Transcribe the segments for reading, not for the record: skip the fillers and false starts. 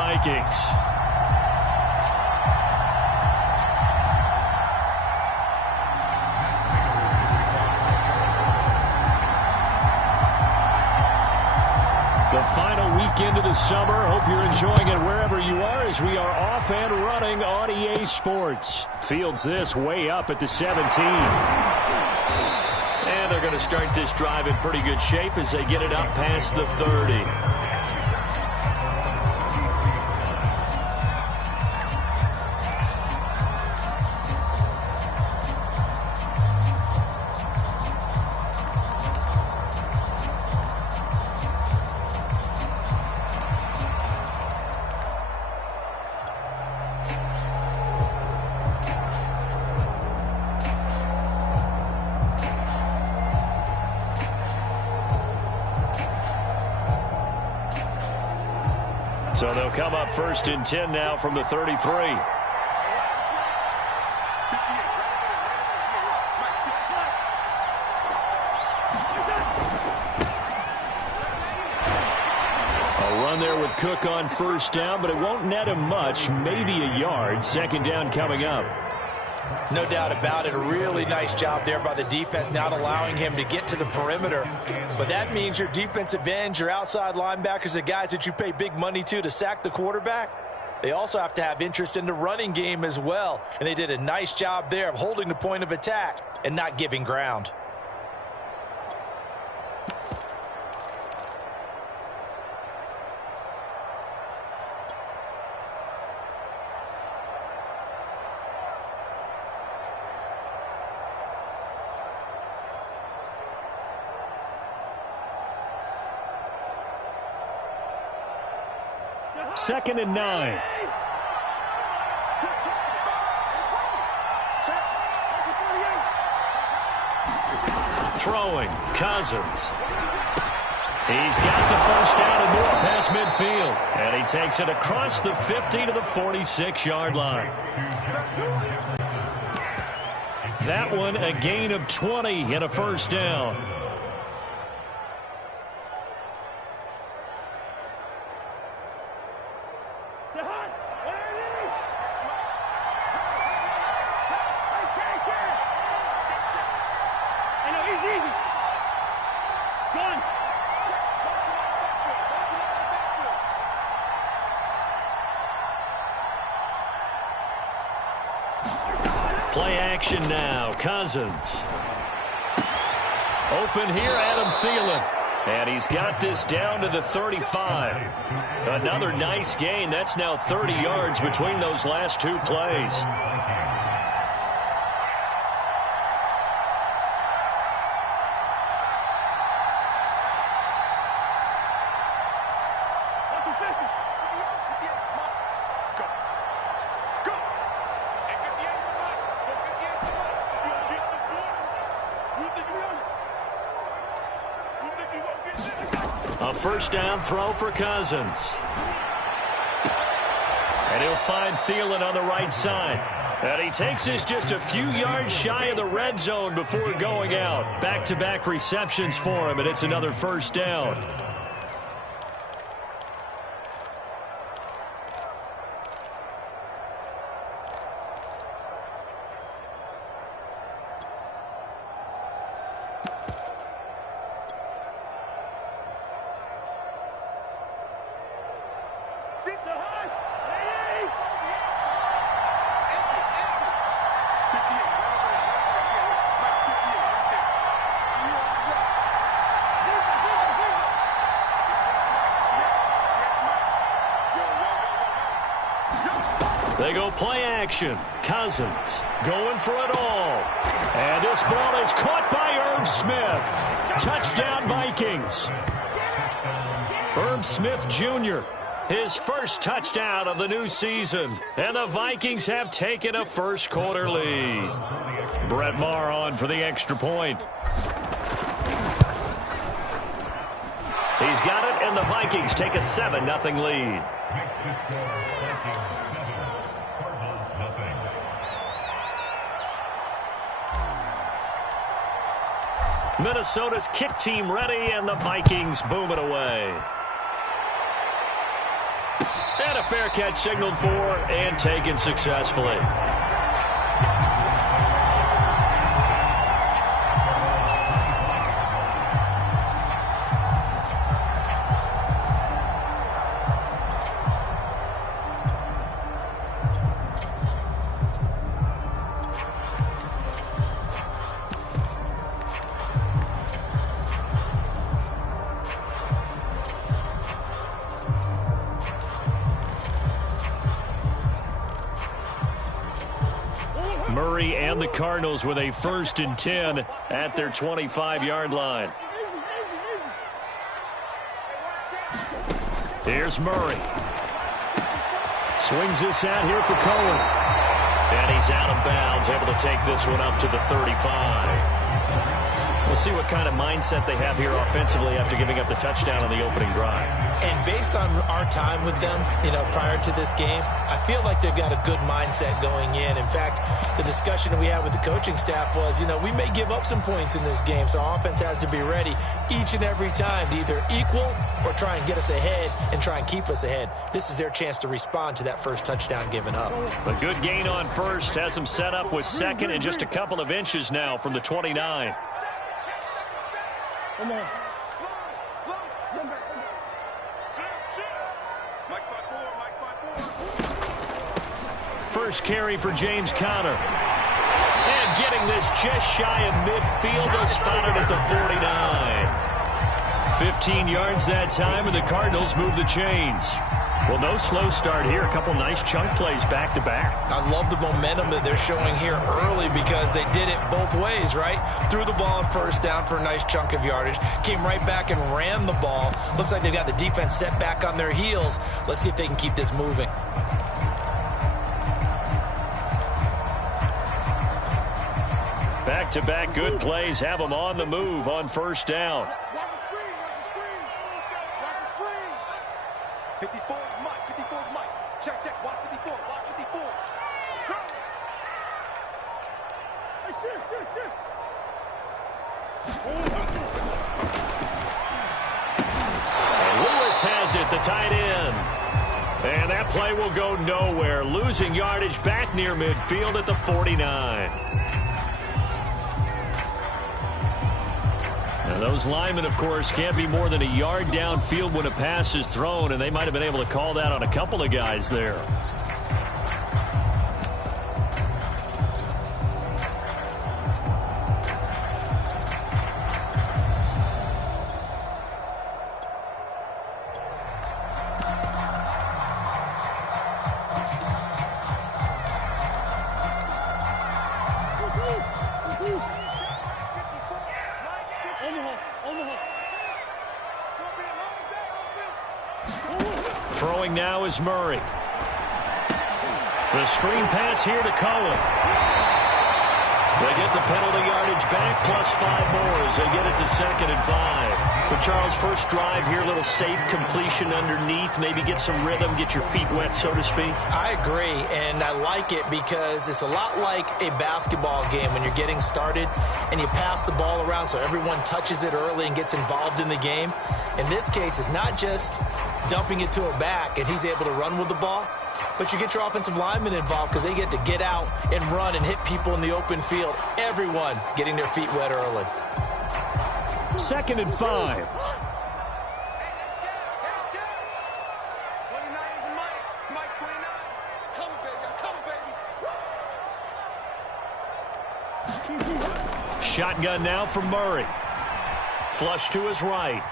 Vikings. The final weekend of the summer. Hope you're enjoying it wherever you are as we are off and running on EA Sports. Fields this way up at the 17. And they're going to start this drive in pretty good shape as they get it up past the 30. So they'll come up 1st and 10 now from the 33. A run there with Cook on 1st down, but it won't net him much, maybe a yard. 2nd down coming up. No doubt about it. A really nice job there by the defense, not allowing him to get to the perimeter. But that means your defensive ends, your outside linebackers, the guys that you pay big money to sack the quarterback, they also have to have interest in the running game as well. And they did a nice job there of holding the point of attack and not giving ground. Second and 9. Throwing, Cousins. He's got the 1st down and more past midfield. And he takes it across the 50 to the 46-yard line. That one a gain of 20 and a 1st down. Play action now. Cousins. Open here, Adam Thielen. And he's got this down to the 35. Another nice gain. That's now 30 yards between those last 2 plays. A 1st down throw for Cousins. And he'll find Thielen on the right side. And he takes this just a few yards shy of the red zone before going out. Back-to-back receptions for him, and it's another 1st down. They go play action. Cousins going for it all. And this ball is caught by Irv Smith. Touchdown, Vikings. Irv Smith Jr., his 1st touchdown of the new season. And the Vikings have taken a 1st quarter lead. Brett Maher on for the extra point. He's got it, and the Vikings take a 7-0 lead. Minnesota's kick team ready, and the Vikings boom it away. And a fair catch signaled for and taken successfully. Murray and the Cardinals with a 1st and 10 at their 25-yard line. Here's Murray. Swings this out here for Cohen. And he's out of bounds, able to take this one up to the 35. We'll see what kind of mindset they have here offensively after giving up the touchdown on the opening drive. And based on our time with them, prior to this game, I feel like they've got a good mindset going in. In fact, the discussion that we had with the coaching staff was, we may give up some points in this game, so our offense has to be ready each and every time to either equal or try and get us ahead and try and keep us ahead. This is their chance to respond to that first touchdown given up. A good gain on first has them set up with second and just a couple of inches now from the 29. Come on. First carry for James Conner. And getting this just shy of midfield, spotted at the 49. 15 yards that time, and the Cardinals move the chains. Well, no slow start here. A couple nice chunk plays back-to-back. I love the momentum that they're showing here early because they did it both ways, right? Threw the ball on first down for a nice chunk of yardage. Came right back and ran the ball. Looks like they've got the defense set back on their heels. Let's see if they can keep this moving. Back-to-back good plays have them on the move on first down. Watch the screen. Watch the screen. 54 is Mike. 54 is Mike. Check. Watch 54. Watch 54. Turn. Hey, shit. And Lewis has it, the tight end. And that play will go nowhere. Losing yardage back near midfield at the 49. Now those linemen, of course, can't be more than a yard downfield when a pass is thrown, and they might have been able to call that on a couple of guys there. Throwing now is Murray. The screen pass here to Cohen. They get the penalty yardage back plus 5 more as they get it to 2nd and 5. But Charles, first drive here, little safe completion underneath, maybe get some rhythm, get your feet wet, so to speak. I agree, and I like it because it's a lot like a basketball game when you're getting started and you pass the ball around so everyone touches it early and gets involved in the game. In this case, it's not just dumping it to a back and he's able to run with the ball, but you get your offensive linemen involved because they get to get out and run and hit people in the open field. Everyone getting their feet wet early. 2nd and 5. Shotgun now from Murray. Flush to his right.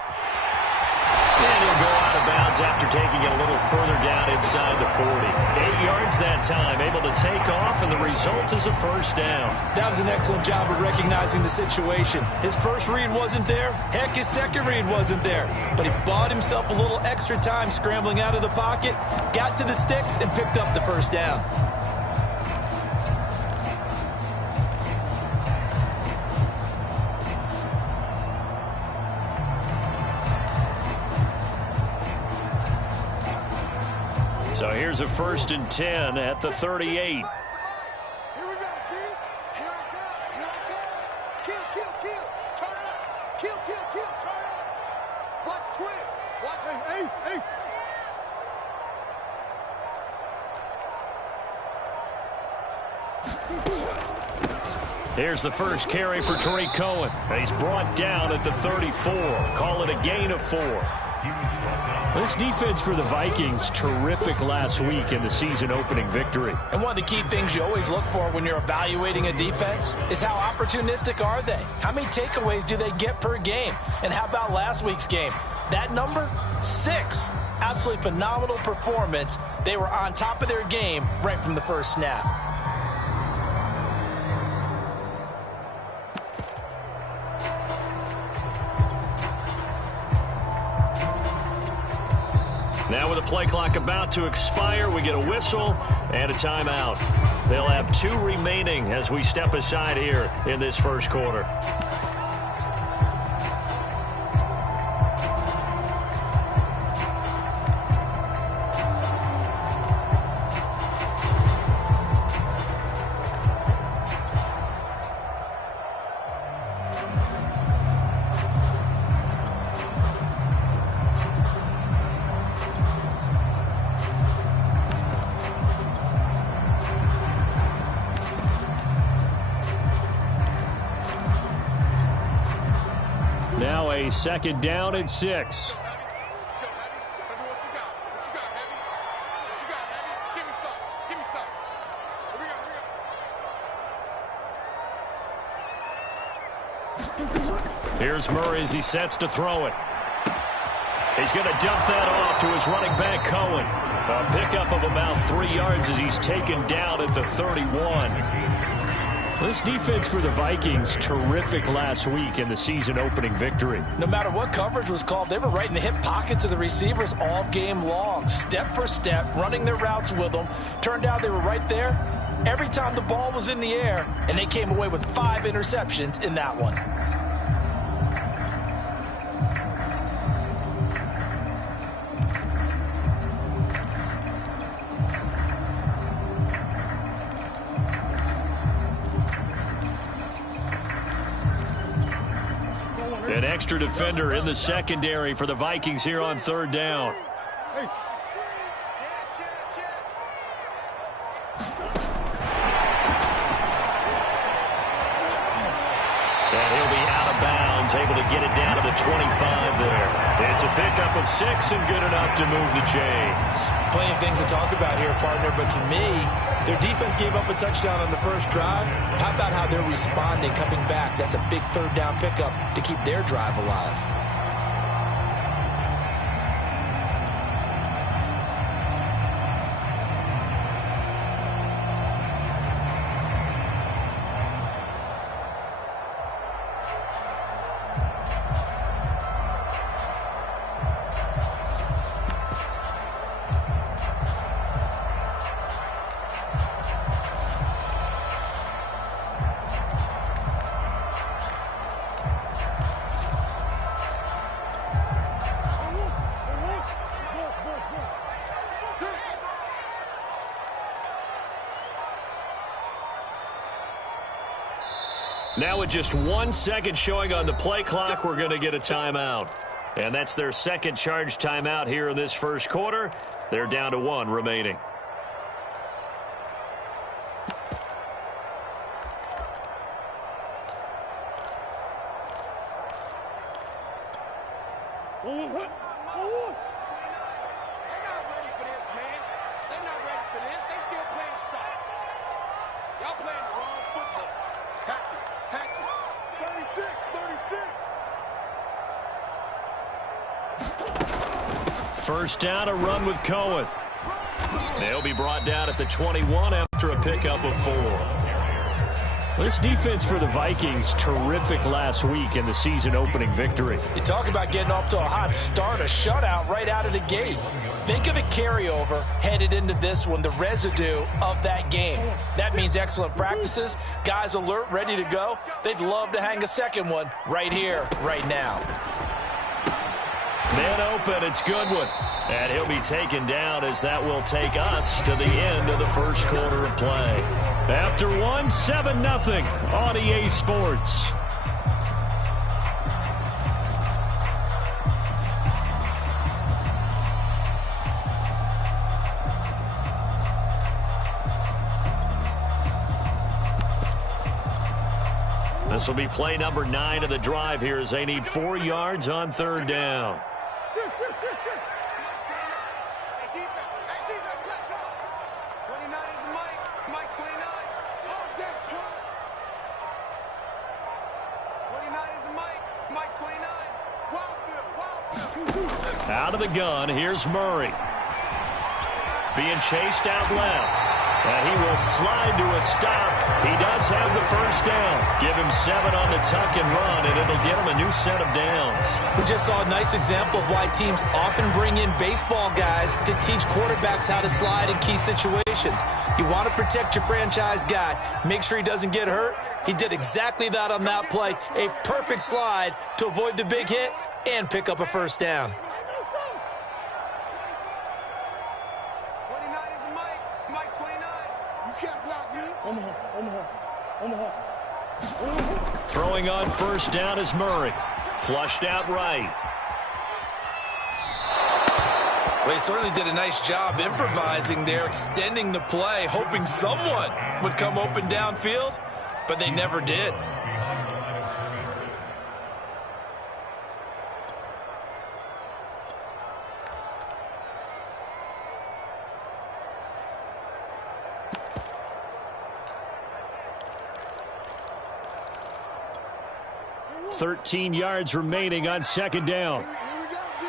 And he'll go out of bounds after taking it a little further down inside the 40. 8 yards that time, able to take off, and the result is a first down. That was an excellent job of recognizing the situation. His first read wasn't there. Heck, his second read wasn't there. But he bought himself a little extra time scrambling out of the pocket, got to the sticks, and picked up the first down. So here's a 1st and 10 at the 38. Here we go, D. Here it comes. Kill. Turn it up. Kill. Turn it up. Watch twist. Watch. Hey, Ace. Here's the first carry for Tariq Cohen. He's brought down at the 34. Call it a gain of 4. This defense for the Vikings, terrific last week in the season-opening victory. And one of the key things you always look for when you're evaluating a defense is how opportunistic are they? How many takeaways do they get per game? And how about last week's game? That number, 6. Absolutely phenomenal performance. They were on top of their game right from the first snap. Now with the play clock about to expire, we get a whistle and a timeout. They'll have 2 remaining as we step aside here in this first quarter. Now a second down and 6. Let's go, Heavy. What you got? What you got, Heavy? What you got, Heavy? Give me some. Give me some. Here we go. Here's Murray as he sets to throw it. He's going to dump that off to his running back, Cohen. A pickup of about 3 yards as he's taken down at the 31. This defense for the Vikings, terrific last week in the season-opening victory. No matter what coverage was called, they were right in the hip pockets of the receivers all game long, step for step, running their routes with them. Turned out they were right there every time the ball was in the air, and they came away with 5 interceptions in that one. An extra defender in the secondary for the Vikings here on 3rd down. And he'll be out of bounds, able to get it down to the 25 there. It's a pickup of 6 and good enough to move the chains. Plenty of things to talk about here, partner, but to me, their defense gave up a touchdown on the first drive. How about how they're responding, coming back? That's a big 3rd down pickup to keep their drive alive. Now with just 1 second showing on the play clock, we're going to get a timeout. And that's their second charge timeout here in this first quarter. They're down to 1 remaining. First down, a run with Cohen. They'll be brought down at the 21 after a pickup of 4. This defense for the Vikings, terrific last week in the season-opening victory. You talk about getting off to a hot start, a shutout right out of the gate. Think of the carryover headed into this one, the residue of that game. That means excellent practices, guys alert, ready to go. They'd love to hang a second one right here, right now. Man open, it's Goodwin. And he'll be taken down as that will take us to the end of the first quarter of play. After 1, 7-0 on EA Sports. This will be play number 9 of the drive here as they need 4 yards on third down. Hey, defense. Hey, defense, let's go. 29 is Mike. Mike, 29. Oh, damn, pump. 29 is Mike. Mike, 29. Wild Bill. Out of the gun, here's Murray. Being chased out left. And he will slide to a stop. He does have the first down. Give him 7 on the tuck and run, and it'll get him a new set of downs. We just saw a nice example of why teams often bring in baseball guys to teach quarterbacks how to slide in key situations. You want to protect your franchise guy. Make sure he doesn't get hurt. He did exactly that on that play. A perfect slide to avoid the big hit and pick up a first down. Throwing on first down is Murray. Flushed out right. Well, he certainly did a nice job improvising there, extending the play, hoping someone would come open downfield, but they never did. $13 yards remaining on second down. Here we go, D.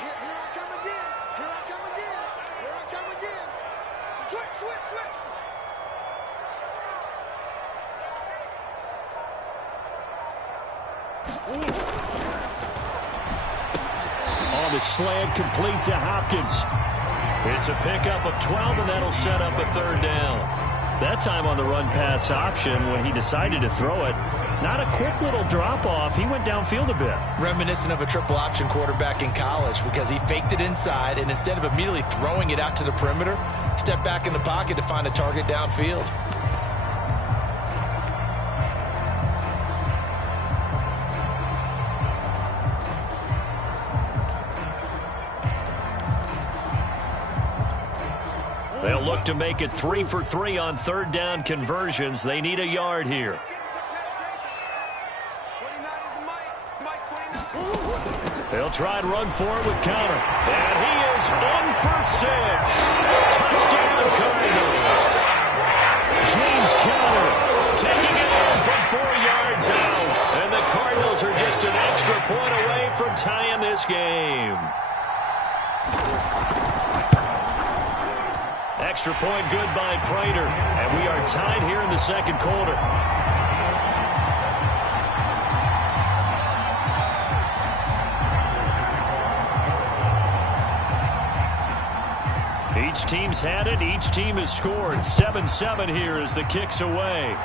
Here I come again. Here I come again. Here I come again. Switch. On the slant, complete to Hopkins. It's a pickup of 12, and that'll set up a third down. That time on the run-pass option when he decided to throw it. Not a quick little drop-off. He went downfield a bit. Reminiscent of a triple option quarterback in college because he faked it inside, and instead of immediately throwing it out to the perimeter, stepped back in the pocket to find a target downfield. They'll look to make it 3 for 3 on third down conversions. They need a yard here. They'll try and run for it with counter. And he is in for 6. Touchdown Cardinals. James Conner taking it in from 4 yards out. And the Cardinals are just an extra point away from tying this game. Extra point good by Prater. And we are tied here in the second quarter. Each team's had it. Each team has scored. 7-7 here as the kick's away.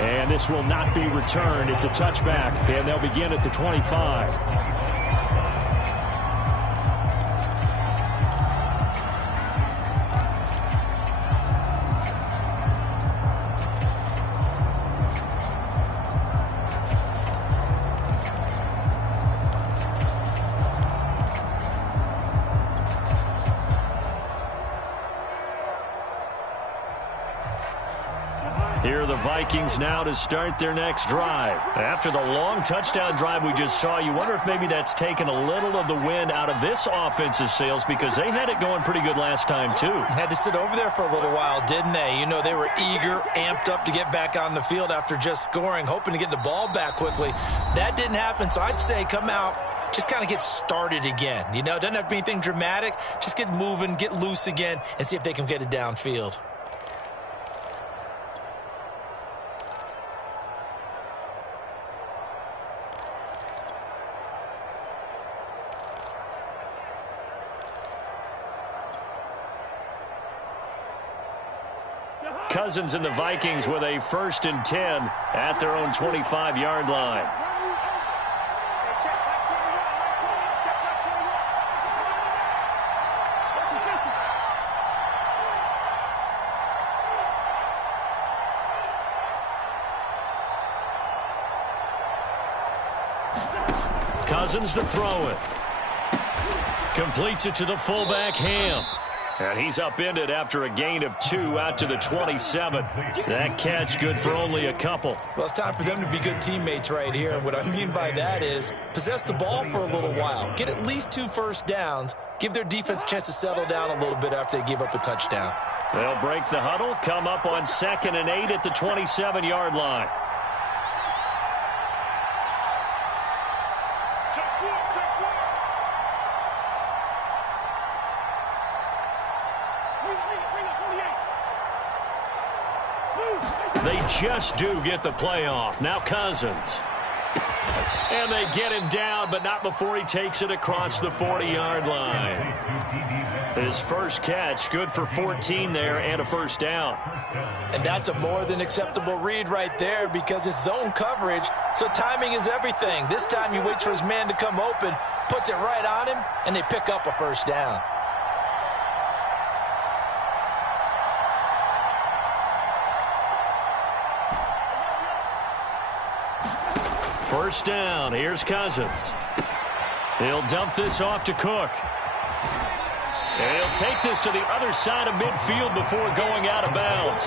And this will not be returned. It's a touchback, and they'll begin at the 25. Here are the Vikings now to start their next drive. After the long touchdown drive we just saw, you wonder if maybe that's taken a little of the wind out of this offense's sails because they had it going pretty good last time, too. Had to sit over there for a little while, didn't they? You know, they were eager, amped up to get back on the field after just scoring, hoping to get the ball back quickly. That didn't happen, so I'd say come out, just kind of get started again. You know, it doesn't have to be anything dramatic. Just get moving, get loose again, and see if they can get it downfield. Cousins and the Vikings with a 1st and 10 at their own 25-yard line. Cousins to throw it. Completes it to the fullback, Ham. And he's upended after a gain of 2 out to the 27. That catch good for only a couple. Well, it's time for them to be good teammates right here. And what I mean by that is possess the ball for a little while. Get at least 2 first downs. Give their defense a chance to settle down a little bit after they give up a touchdown. They'll break the huddle, come up on 2nd and 8 at the 27-yard line. They just do get the playoff. Now Cousins. And they get him down, but not before he takes it across the 40-yard line. His first catch, good for 14 there and a first down. And that's a more than acceptable read right there because it's zone coverage, so timing is everything. This time he waits for his man to come open, puts it right on him, and they pick up a first down. First down, here's Cousins. He'll dump this off to Cook. And he'll take this to the other side of midfield before going out of bounds.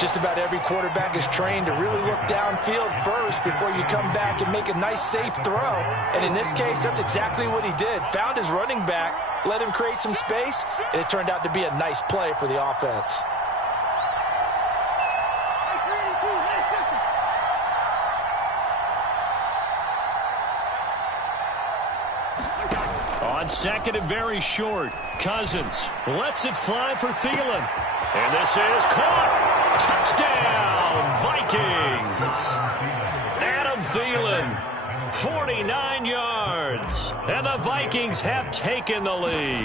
Just about every quarterback is trained to really look downfield first before you come back and make a nice, safe throw. And in this case, that's exactly what he did. Found his running back, let him create some space, and it turned out to be a nice play for the offense. On 2nd and very short, Cousins lets it fly for Thielen. And this is caught. Touchdown, Vikings. Adam Thielen, 49 yards. And the Vikings have taken the lead.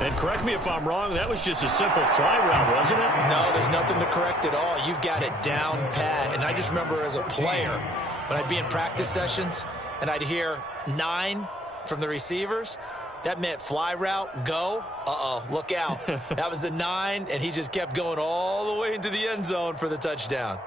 And correct me if I'm wrong, that was just a simple fly route, wasn't it? No, there's nothing to correct at all. You've got it down pat. And I just remember as a player, when I'd be in practice sessions and I'd hear 9 from the receivers, that meant fly route, go. Look out. That was the 9, and he just kept going all the way into the end zone for the touchdown.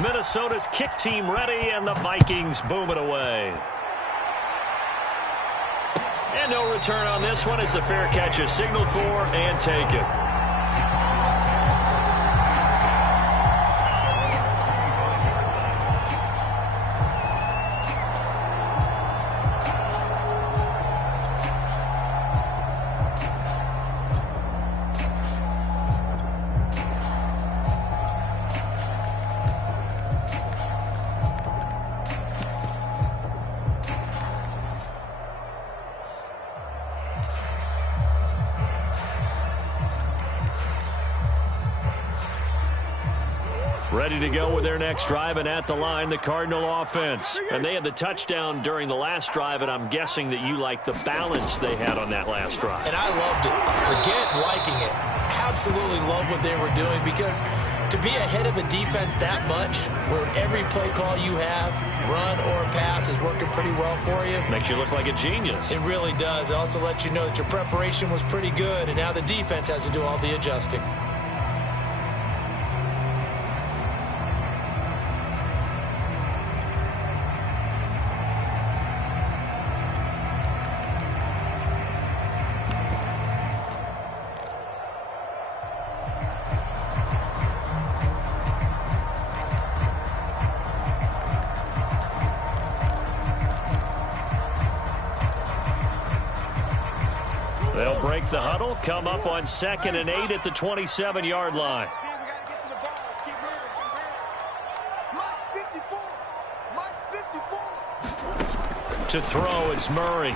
Minnesota's kick team ready, and the Vikings boom it away. And no return on this one as the fair catch is signaled for and taken. Ready to go with their next drive, and at the line, the Cardinal offense. And they had the touchdown during the last drive, and I'm guessing that you like the balance they had on that last drive. And I loved it. Forget liking it. Absolutely love what they were doing, because to be ahead of a defense that much, where every play call you have, run or pass, is working pretty well for you. Makes you look like a genius. It really does. It also lets you know that your preparation was pretty good, and now the defense has to do all the adjusting. They'll break the huddle, come up on 2nd and 8 at the 27-yard line. To throw, it's Murray.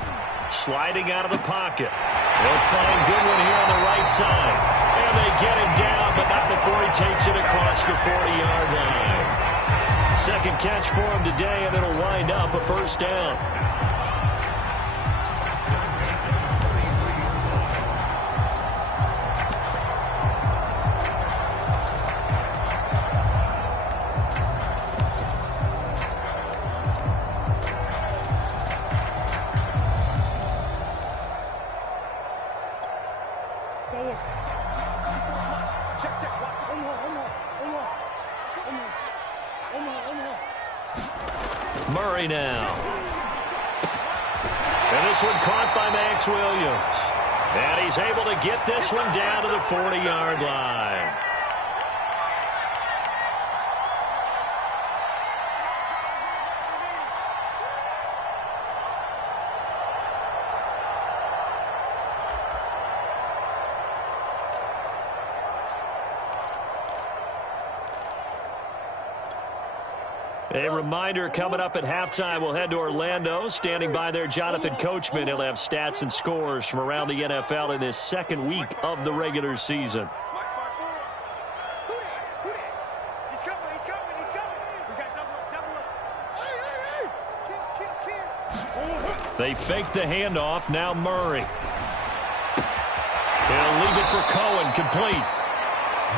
Sliding out of the pocket. They'll find Goodwin here on the right side. And they get him down, but not before he takes it across the 40-yard line. Second catch for him today, and it'll wind up a first down. Murray now. And this one caught by Max Williams. And he's able to get this one down to the 40-yard line. A reminder, coming up at halftime, we'll head to Orlando. Standing by there, Jonathan Coachman. He'll have stats and scores from around the NFL in this second week of the regular season. They fake the handoff. Now Murray. He'll leave it for Cohen, complete.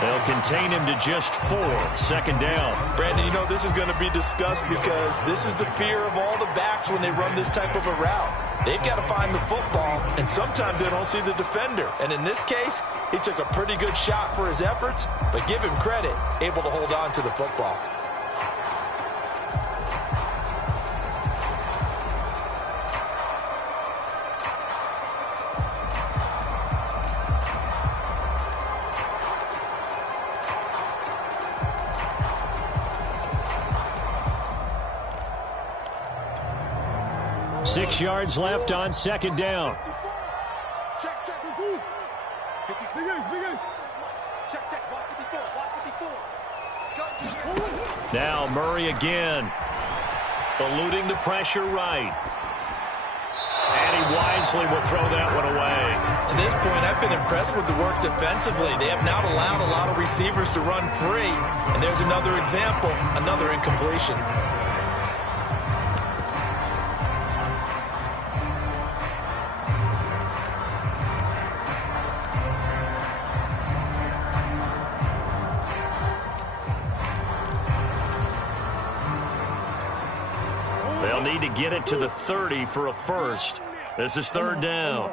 They'll contain him to just 4. Second down. Brandon, you know this is going to be discussed because this is the fear of all the backs when they run this type of a route. They've got to find the football, and sometimes they don't see the defender. And in this case, he took a pretty good shot for his efforts, but give him credit, able to hold on to the football. Six yards left on second down. Check, check. Check, check. Watch 54. Now Murray again. Eluding the pressure right. And he wisely will throw that one away. To this point, I've been impressed with the work defensively. They have not allowed a lot of receivers to run free. And there's another example, another incompletion. They'll need to get it to the 30 for a first. This is third down.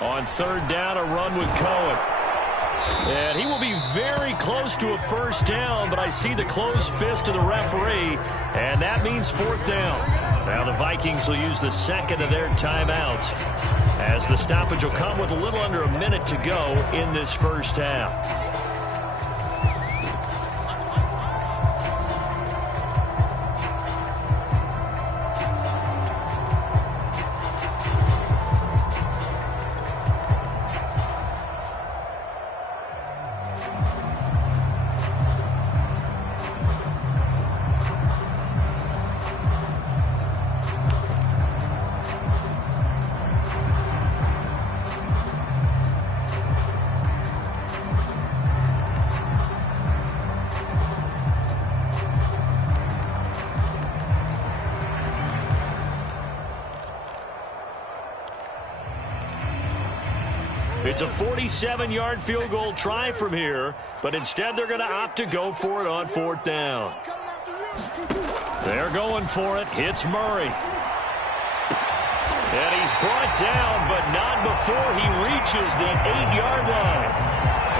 On third down, a run with Cohen. And he will be very close to a first down, but I see the closed fist of the referee, and that means fourth down. Now the Vikings will use the second of their timeouts, as the stoppage will come with a little under a minute to go in this first half. It's a 47-yard field goal try from here, but instead they're going to opt to go for it on fourth down. They're going for it. Hits Murray. And he's brought down, but not before he reaches the 8-yard line.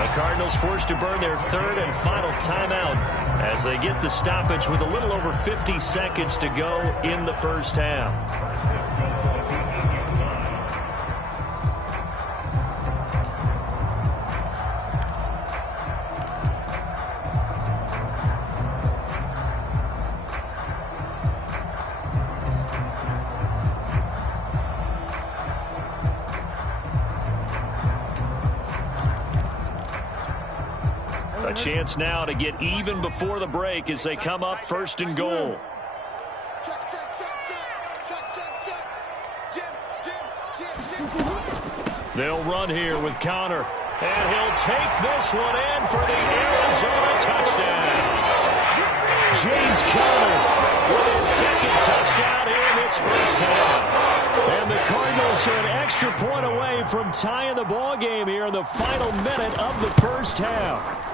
The Cardinals forced to burn their third and final timeout as they get the stoppage with a little over 50 seconds to go in the first half. A chance now to get even before the break as they come up first and goal. They'll run here with Connor. And he'll take this one in for the Arizona touchdown. James Conner with his second touchdown here in this first half. And the Cardinals are an extra point away from tying the ball game here in the final minute of the first half.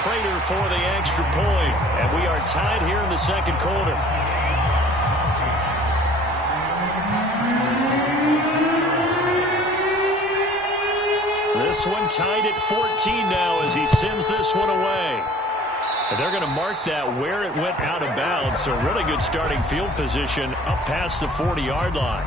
Prater for the extra point, and we are tied here in the second quarter. this one tied at 14 now as he sends this one away. And they're going to mark that where it went out of bounds, so really good starting field position up past the 40-yard line.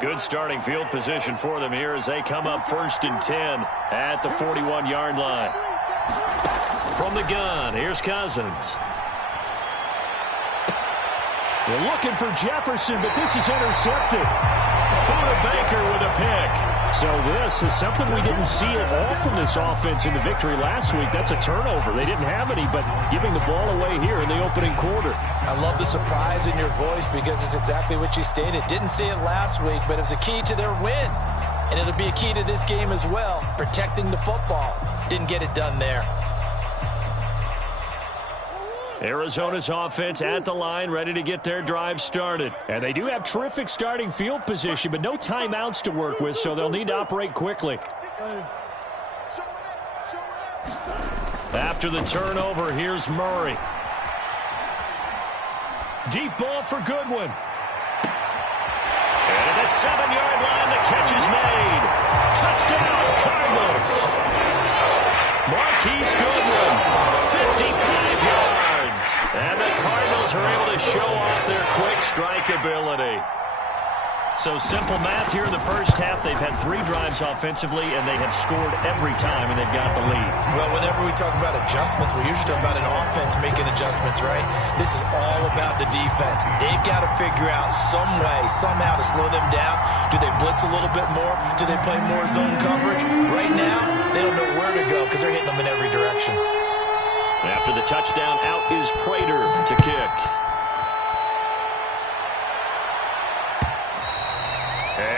Good starting field position for them here as they come up 1st and 10 at the 41-yard line. From the gun, here's Cousins. They're looking for Jefferson, but this is intercepted. Buda Baker with a pick. So this is something we didn't see at all from this offense in the victory last week. That's a turnover. They didn't have any, but giving the ball away here in the opening quarter. I love the surprise in your voice because it's exactly what you stated. Didn't see it last week, but it was a key to their win. And it'll be a key to this game as well, protecting the football. Didn't get it done there. Arizona's offense at the line, ready to get their drive started. And they do have terrific starting field position, but no timeouts to work with, so they'll need to operate quickly. After the turnover, here's Murray. Deep ball for Goodwin. And at the 7-yard line, the catch is made. Touchdown, Cardinals. Marquise Goodwin, 55 yards. And the Cardinals are able to show off their quick strike ability. So simple math here in the first half. They've had 3 drives offensively, and they have scored every time, and they've got the lead. Well, whenever we talk about adjustments, we usually talk about an offense making adjustments, right? This is all about the defense. They've got to figure out some way, somehow to slow them down. Do they blitz a little bit more? Do they play more zone coverage? Right now, they don't know where to go because they're hitting them in every direction. After the touchdown, out is Prater to kick.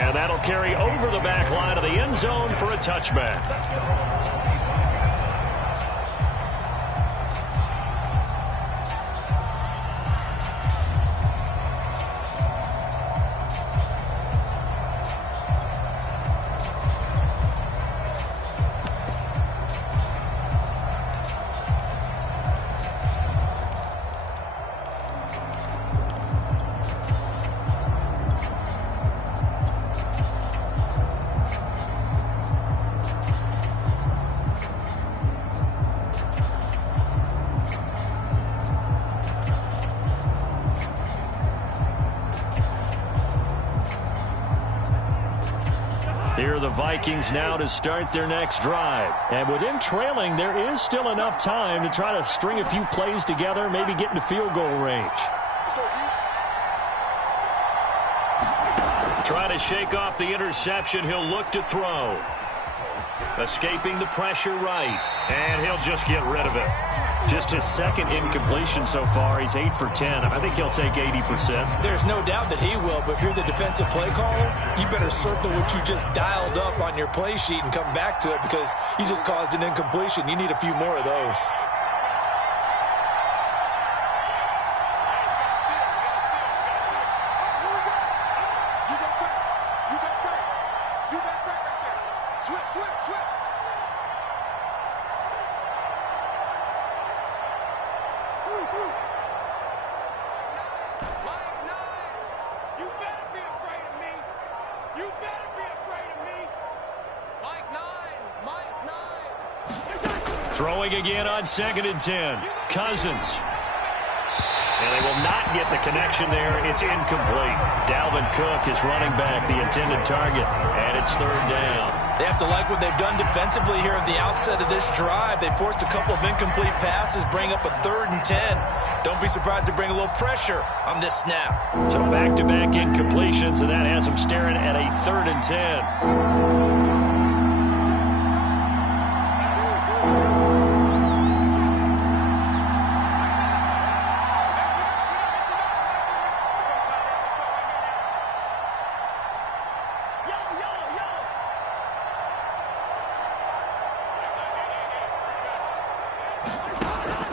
And that'll carry over the back line of the end zone for a touchback. Here are the Vikings now to start their next drive. And with them trailing, there is still enough time to try to string a few plays together, maybe get into field goal range. Try to shake off the interception. He'll look to throw. Escaping the pressure right. And he'll just get rid of it. Just his second incompletion so far. He's 8 for 10. I think he'll take 80%. There's no doubt that he will, but if you're the defensive play caller, you better circle what you just dialed up on your play sheet and come back to it because you just caused an incompletion. You need a few more of those. Throwing again on 2nd and 10. Cousins. And they will not get the connection there. It's incomplete. Dalvin Cook is running back the intended target. And it's 3rd down. They have to like what they've done defensively here at the outset of this drive. They forced a couple of incomplete passes, bring up a 3rd and 10. Don't be surprised to bring a little pressure on this snap. So back-to-back incompletions, and that has them staring at a 3rd and 10.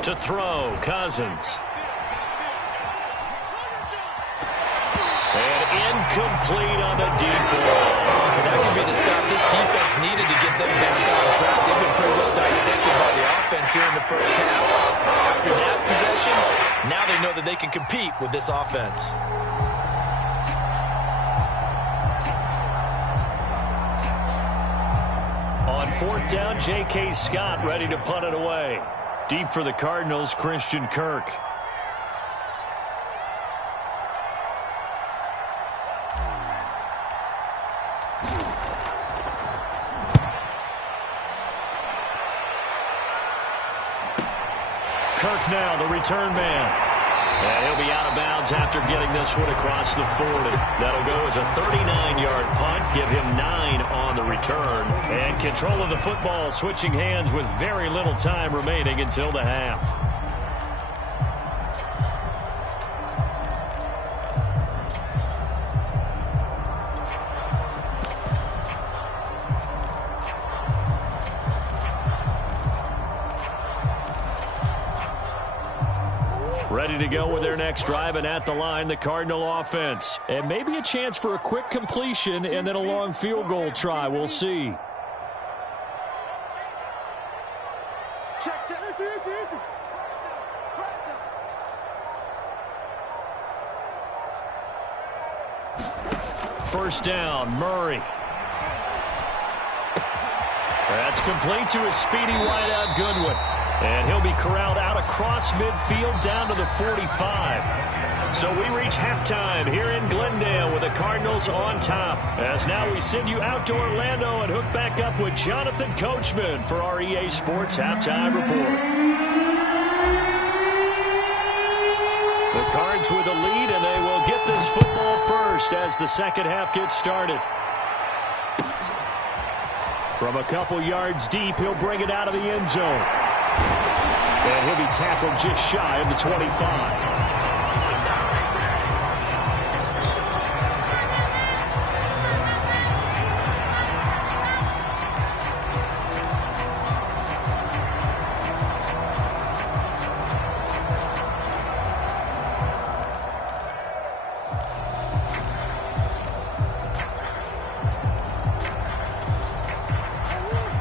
To throw, Cousins. And incomplete on the deep ball. That could be the stop this defense needed to get them back on track. They've been pretty well dissected by the offense here in the first half. After that possession, now they know that they can compete with this offense. On fourth down, J.K. Scott ready to punt it away. Deep for the Cardinals, Christian Kirk. Kirk now, the return man. And he'll be out of bounds after getting this one across the 40. That'll go as a 39-yard punt, give him 9 on the return. And control of the football, switching hands with very little time remaining until the half. Ready to go with their next drive, and at the line, the Cardinal offense. And maybe a chance for a quick completion and then a long field goal try. We'll see. First down, Murray. That's complete to his speedy wideout, Goodwin. And he'll be corralled out across midfield down to the 45. So we reach halftime here in Glendale with the Cardinals on top. As now we send you out to Orlando and hook back up with Jonathan Coachman for our EA Sports Halftime Report. The Cards with the lead, and they will get this football first as the second half gets started. From a couple yards deep, he'll bring it out of the end zone. And he'll be tackled just shy of the 25.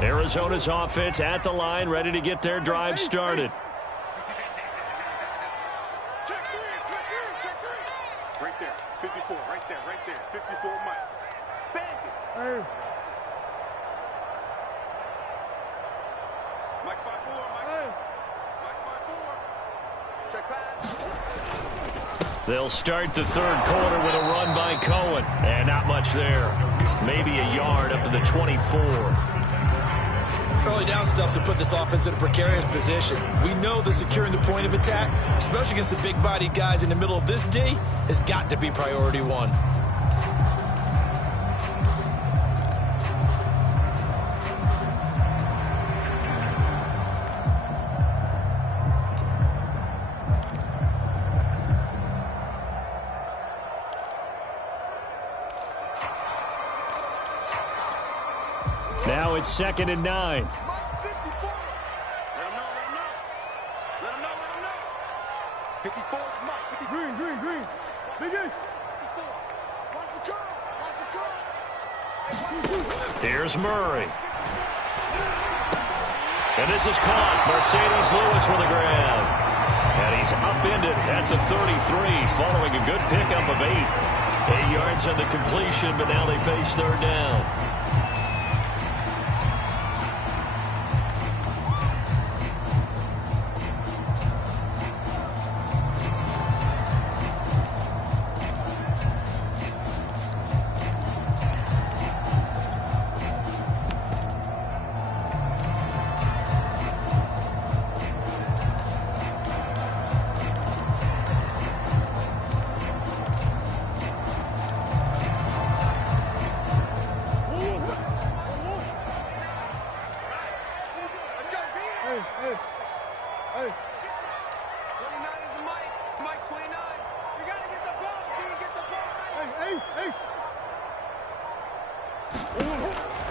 Arizona's offense at the line, ready to get their drive started. Check three. Right there, 54, right there, 54 Mike. Bang it. Mike's by 4, Mike. Mike's by 4. Check pass. They'll start the third quarter with a run by Cohen. And not much there. Maybe a yard up to the 24. Early down stuff to put this offense in a precarious position. We know that securing the point of attack, especially against the big-bodied guys in the middle of this D, has got to be priority one. Now it's 2nd and 9. Mike 54. Let him know. Let him know. 54 is Mike. Green. Biggest. 54. Watch the curl. Here's Murray. And this is caught. Mercedes Lewis with a grab. And he's upended at the 33 following a good pickup of 8. 8 yards on the completion, but now they face third down.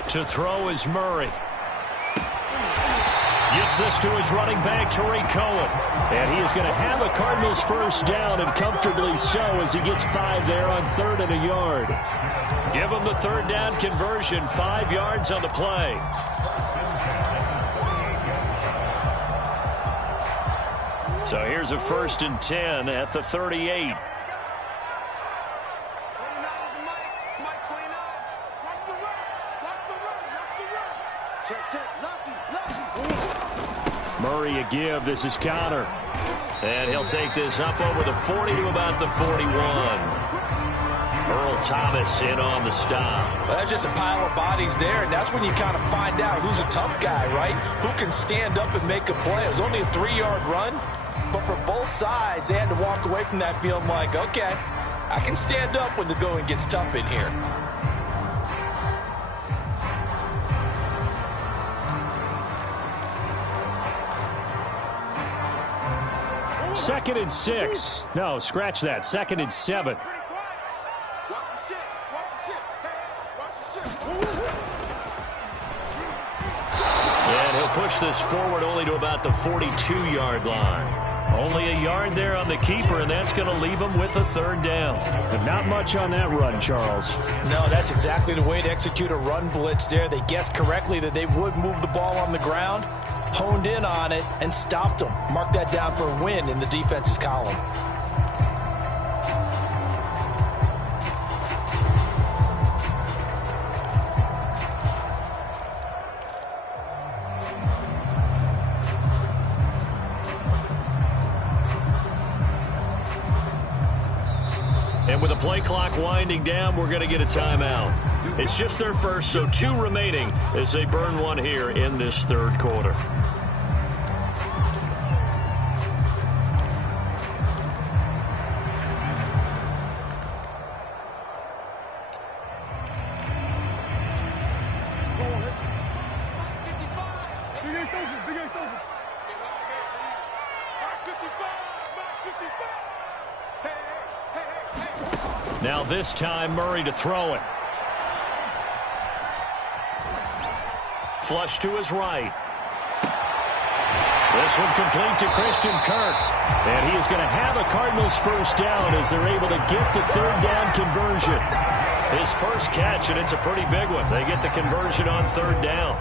To throw is Murray. Gets this to his running back, Tariq Cohen. And he is going to have a Cardinals first down, and comfortably so, as he gets 5 there on 3rd and a yard. Give him the 3rd down conversion, 5 yards on the play. So here's a 1st and 10 at the 38. Murray a give. This is Connor. And he'll take this up over the 40 to about the 41. Earl Thomas in on the stop. Well, that's just a pile of bodies there, and that's when you kind of find out who's a tough guy, right? Who can stand up and make a play. It was only a 3-yard run, but for both sides, they had to walk away from that feeling like, okay, I can stand up when the going gets tough in here. Second and 6. No, scratch that. 2nd and 7. And he'll push this forward only to about the 42-yard line. Only a yard there on the keeper, and that's going to leave him with a 3rd down. And not much on that run, Charles. No, that's exactly the way to execute a run blitz there. They guessed correctly that they would move the ball on the ground, honed in on it, and stopped them. Mark that down for a win in the defense's column. And with the play clock winding down, we're going to get a timeout. It's just their first, so 2 remaining as they burn one here in this 3rd quarter. Now this time, Murray to throw it. Flush to his right. This one complete to Christian Kirk. And he is going to have a Cardinals first down as they're able to get the 3rd down conversion. His first catch, and it's a pretty big one. They get the conversion on 3rd down.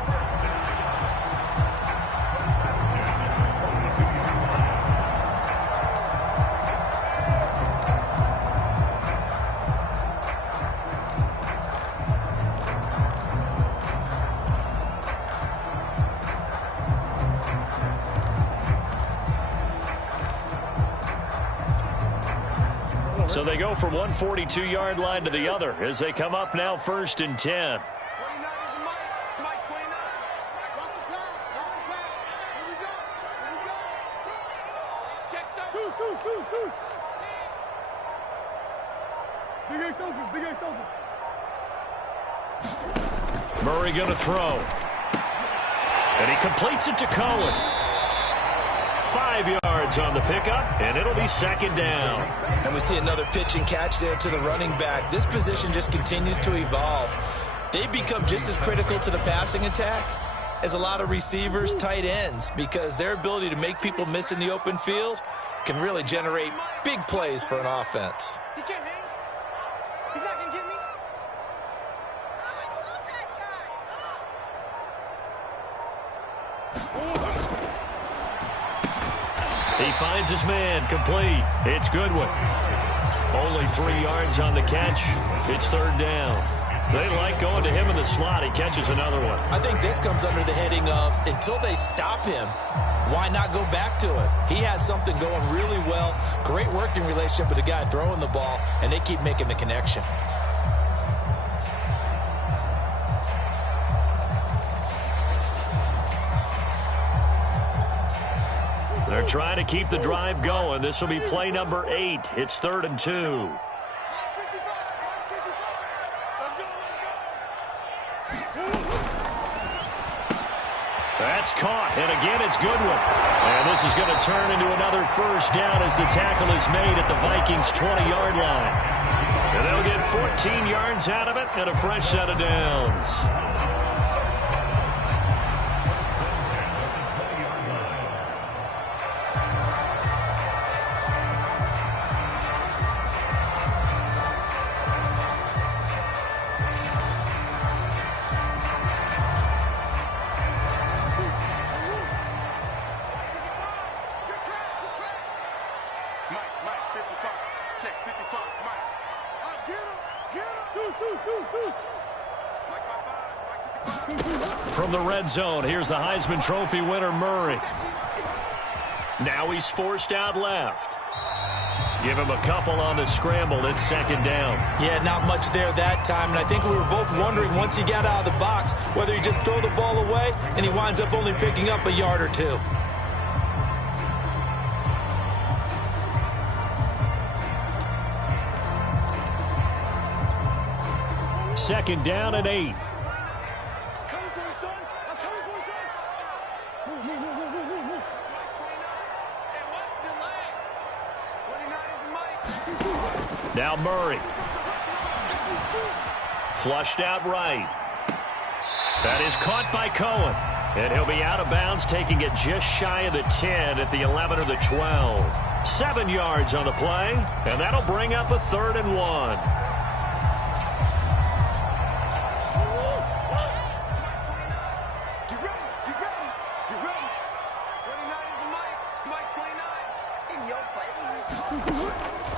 So they go from one 42-yard line to the other as they come up now 1st and 10. Murray going to throw. And he completes it to Cohen. 5 yards on the pickup, and it'll be 2nd down. And we see another pitch and catch there to the running back. This position just continues to evolve. They become just as critical to the passing attack as a lot of receivers, tight ends, because their ability to make people miss in the open field can really generate big plays for an offense. He can't hang. He's not going to get me. He finds his man, complete. It's Goodwin. Only 3 yards on the catch. It's 3rd down. They like going to him in the slot. He catches another one. I think this comes under the heading of, until they stop him, why not go back to it? He has something going really well. Great working relationship with the guy throwing the ball, and they keep making the connection. They're trying to keep the drive going. This will be play number 8. It's 3rd and 2. That's caught, and again it's Goodwin. And this is going to turn into another first down as the tackle is made at the Vikings' 20-yard line. And they'll get 14 yards out of it and a fresh set of downs. Mike, 55. Check, 55. Mike. Get him. Deuce. Mike, 55. From the red zone, here's the Heisman Trophy winner, Murray. Now he's forced out left. Give him a couple on the scramble. It's second down. Yeah, not much there that time. And I think we were both wondering once he got out of the box whether he just throw the ball away and he winds up only picking up a yard or two. Second down and 8. Coming for you, son. I'm coming for you, son. Move. Hey, watch the leg. 29 is Mike. Now Murray. Flushed out right. That is caught by Cohen. And he'll be out of bounds, taking it just shy of the 10 at the 11 or the 12. 7 yards on the play, and that'll bring up a 3rd and 1.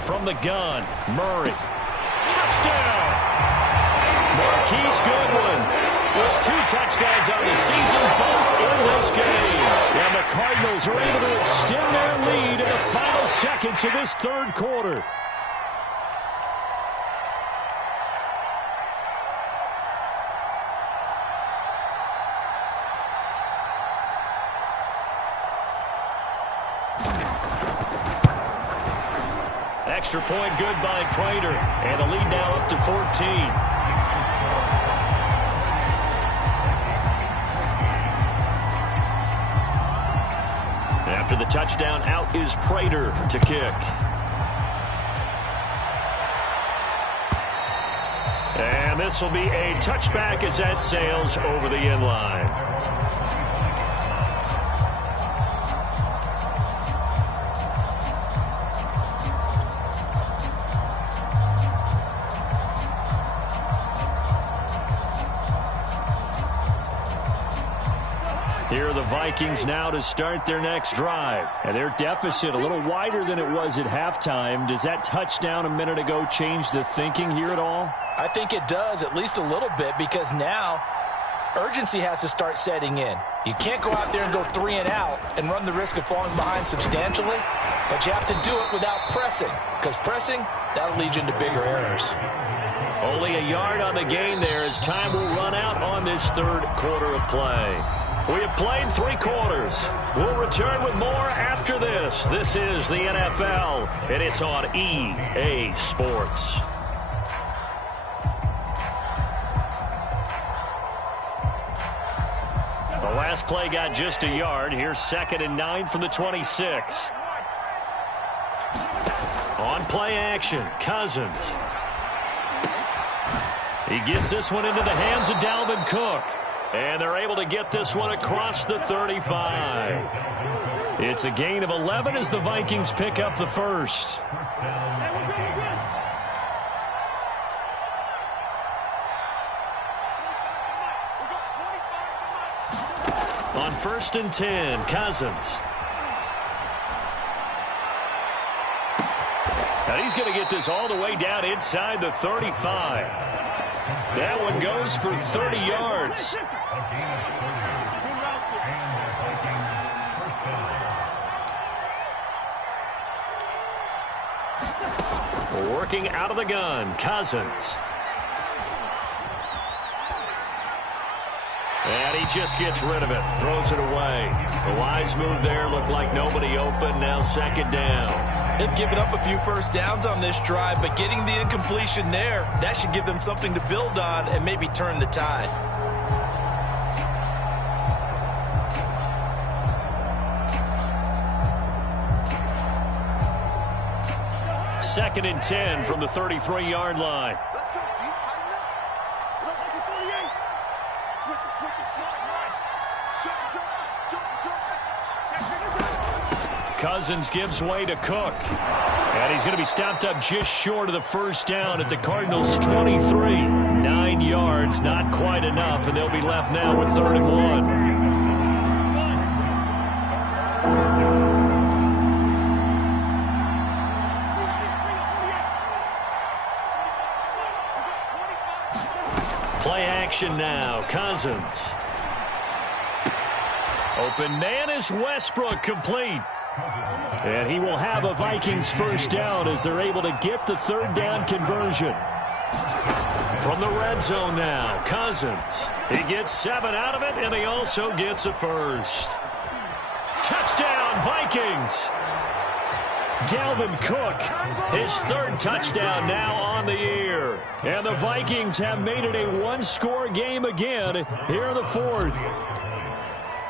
From the gun, Murray. Touchdown! Marquise Goodwin with 2 touchdowns on the season, both in this game. And the Cardinals are able to extend their lead in the final seconds of this 3rd quarter. Extra point good by Prater, and the lead now up to 14. After the touchdown, out is Prater to kick. And this will be a touchback as that sails over the end line. Here are the Vikings now to start their next drive. And their deficit a little wider than it was at halftime. Does that touchdown a minute ago change the thinking here at all? I think it does, at least a little bit, because now urgency has to start setting in. You can't go out there and go 3 and out and run the risk of falling behind substantially, but you have to do it without pressing, because pressing, that'll lead you into bigger errors. Only a yard on the gain there as time will run out on this 3rd quarter of play. We have played 3 quarters. We'll return with more after this. This is the NFL, and it's on EA Sports. The last play got just a yard. Here's 2nd and 9 from the 26. On play action, Cousins. He gets this one into the hands of Dalvin Cook. And they're able to get this one across the 35. It's a gain of 11 as the Vikings pick up the first. On 1st and 10, Cousins. Now he's going to get this all the way down inside the 35. That one goes for 30 yards. Working out of the gun, Cousins. And he just gets rid of it, throws it away. The wise move there, looked like nobody open, now 2nd down. They've given up a few first downs on this drive, but getting the incompletion there, that should give them something to build on and maybe turn the tide. Second and 10 from the 33-yard line. Let's go, deep, tighten up. Let's go, 48. Switch it, smart, right. Jump. Cousins gives way to Cook. And he's going to be stopped up just short of the first down at the Cardinals' 23. 9 yards, not quite enough, and they'll be left now with 3rd and 1. action now. Cousins. Open man is Westbrook, complete. And he will have a Vikings first down as they're able to get the third down conversion. From the red zone now, Cousins. He gets 7 out of it, and he also gets a first. Touchdown, Vikings. Dalvin Cook, his third touchdown now on the year. And the Vikings have made it a one-score game again here in the fourth.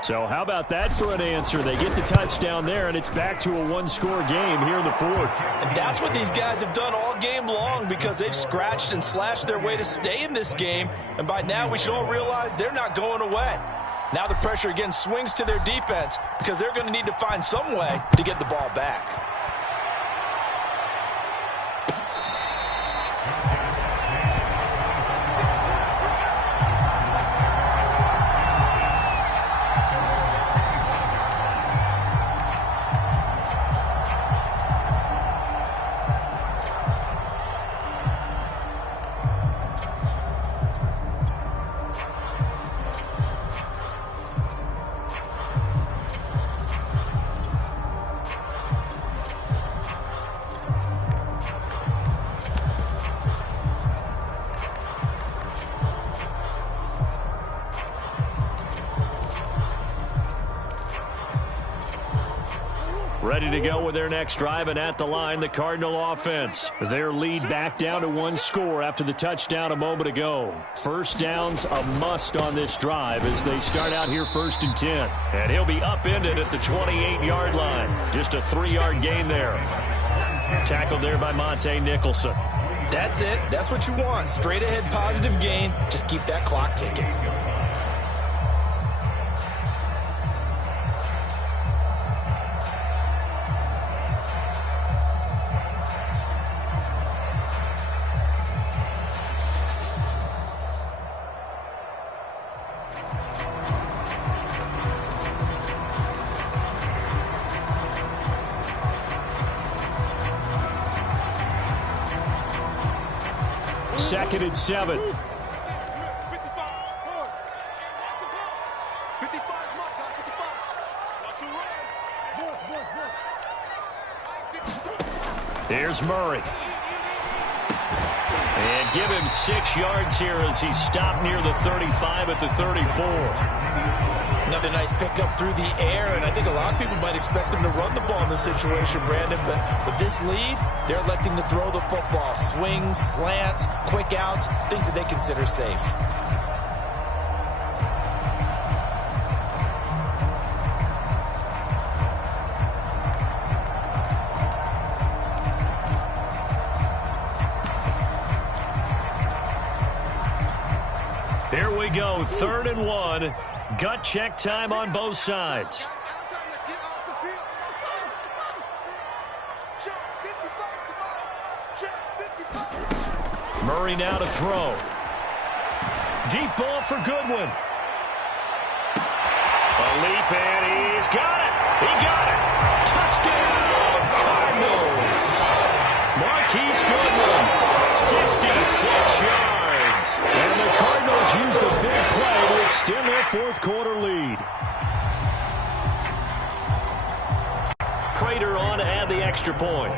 So how about that for an answer? They get the touchdown there, and it's back to a one-score game here in the fourth. And that's what these guys have done all game long because they've scratched and slashed their way to stay in this game. And by now, we should all realize they're not going away. Now the pressure again swings to their defense because they're going to need to find some way to get the ball back. Ready to go with their next drive, and at the line, the Cardinal offense. Their lead back down to one score after the touchdown a moment ago. First down's a must on this drive as they start out here 1st and 10. And he'll be upended at the 28-yard line. Just a 3-yard gain there. Tackled there by Monte Nicholson. That's it. That's what you want. Straight ahead positive gain. Just keep that clock ticking. Second and 7. 55. Here's Murray. And give him 6 yards here as he stopped near the 35 at the 34. Another nice pickup through the air, and I think a lot of people might expect him to run the ball in this situation, Brandon, but with this lead, they're electing to throw the football. Swings, slants, quick outs, things that they consider safe. Here we go, 3rd and 1. Gut check time on both sides. Murray now to throw. Deep ball for Goodwin. A leap, and he's got it. He got it. Touchdown, Cardinals. Marquise Goodwin, 66 yards. And the Cardinals use the big play to extend their fourth quarter lead. Prater on to add the extra point.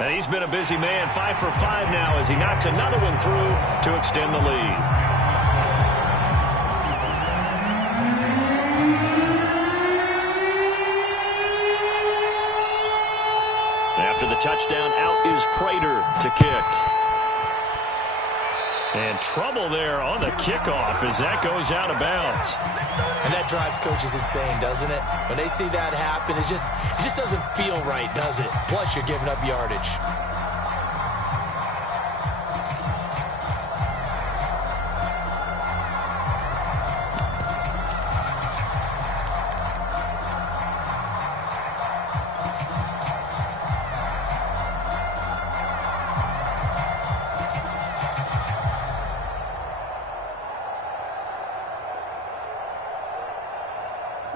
And he's been a busy man, 5 for 5 now as he knocks another one through to extend the lead. After the touchdown, out is Prater to kick. And trouble there on the kickoff as that goes out of bounds. And that drives coaches insane, doesn't it? When they see that happen, it just doesn't feel right, does it? Plus, you're giving up yardage.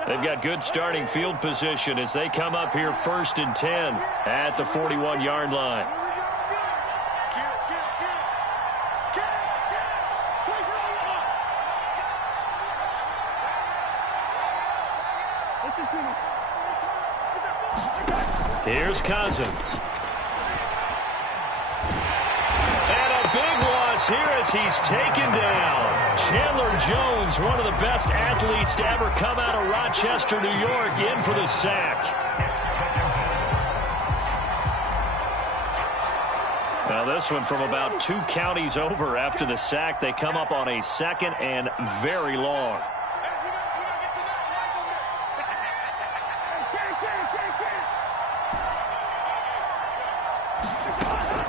They've got good starting field position as they come up here 1st and 10 at the 41-yard line. Here's Cousins. And a big loss here as he's taken down. Chandler Jones, one of the best athletes to ever come out of Rochester, New York, in for the sack. Now this one from about 2 counties over after the sack. They come up on a 2nd and very long.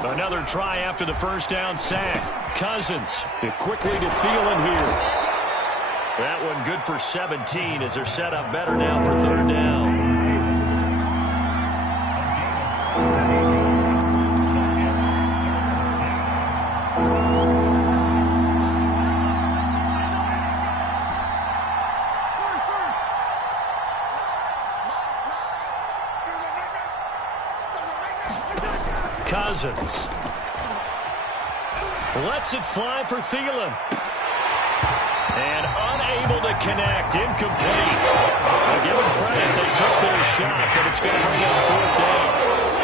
Another try after the first down sack. Cousins quickly to Thielen here. That one good for 17 as they're set up better now for 3rd down. Cousins lets it fly for Thielen. And unable to connect. Incomplete. I'll give them credit. They took their shot, but it's going to bring up 4th down.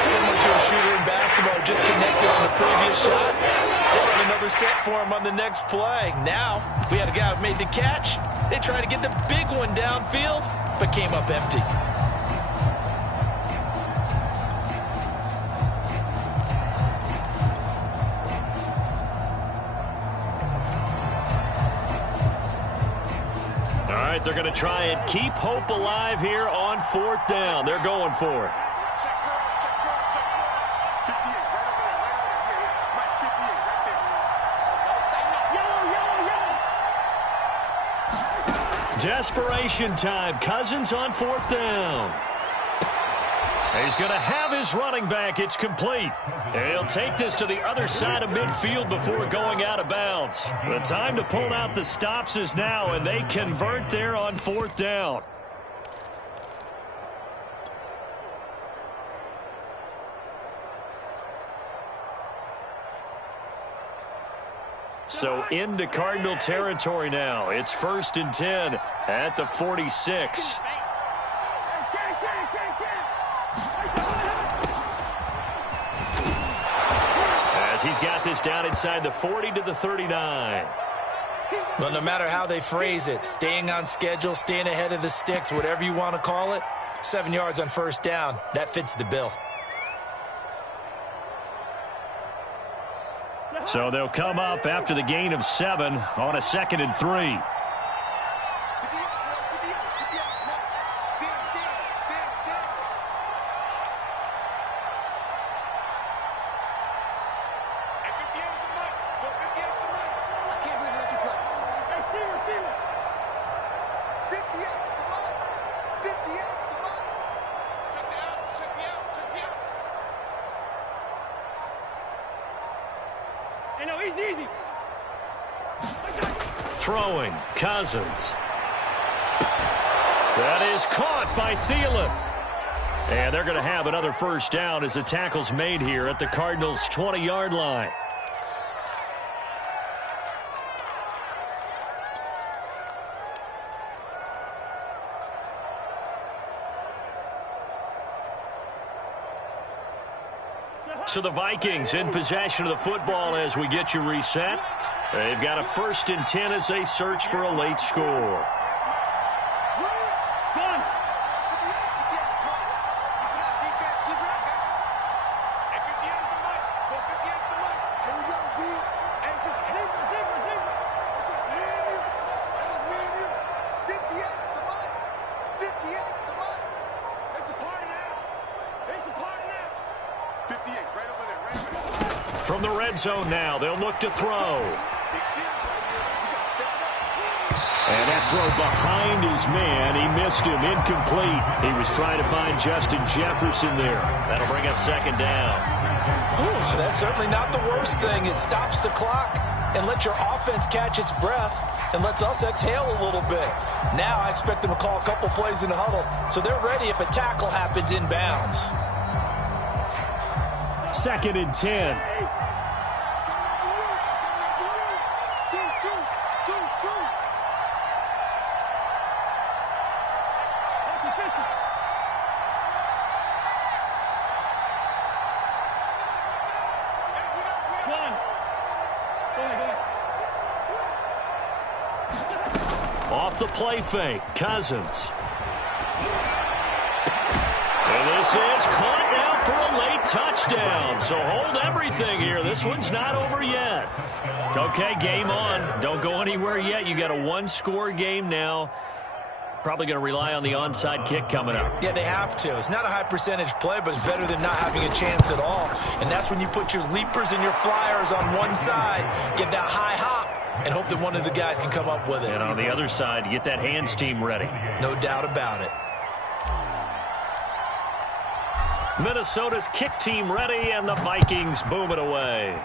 Similar to a shooter in basketball, just connected on the previous shot. They run another set for him on the next play. Now, we had a guy who made the catch. They tried to get the big one downfield, but came up empty. They're going to try and keep hope alive here on 4th down. They're going for it. Desperation time. Cousins on 4th down. He's going to have his running back. It's complete. He'll take this to the other side of midfield before going out of bounds. The time to pull out the stops is now, and they convert there on 4th down. So into Cardinal territory now. It's 1st and 10 at the 46. He's got this down inside the 40 to the 39. Well, no matter how they phrase it, staying on schedule, staying ahead of the sticks, whatever you want to call it, 7 yards on 1st down, that fits the bill. So they'll come up after the gain of 7 on a 2nd and 3. Throwing, Cousins. That is caught by Thielen. And they're going to have another 1st down as the tackle's made here at the Cardinals' 20-yard line. So the Vikings in possession of the football as we get you reset. They've got a 1st and 10 as they search for a late score. From the red zone now, they'll look to throw. And that throw behind his man, he missed him, incomplete. He was trying to find Justin Jefferson there. That'll bring up 2nd down. Ooh, that's certainly not the worst thing. It stops the clock and lets your offense catch its breath. and lets us exhale a little bit. Now I expect them to call a couple plays in the huddle, so they're ready if a tackle happens inbounds. 2nd and 10. Off the play fake, Cousins. And this is caught now for a late touchdown. So hold everything here. This one's not over yet. Okay, game on. Don't go anywhere yet. You got a one-score game now. Probably going to rely on the onside kick coming up. Yeah, they have to. It's not a high percentage play, but it's better than not having a chance at all. And that's when you put your leapers and your flyers on one side, get that high hop, and hope that one of the guys can come up with it. And on the other side, get that hands team ready. No doubt about it. Minnesota's kick team ready, and the Vikings boom it away.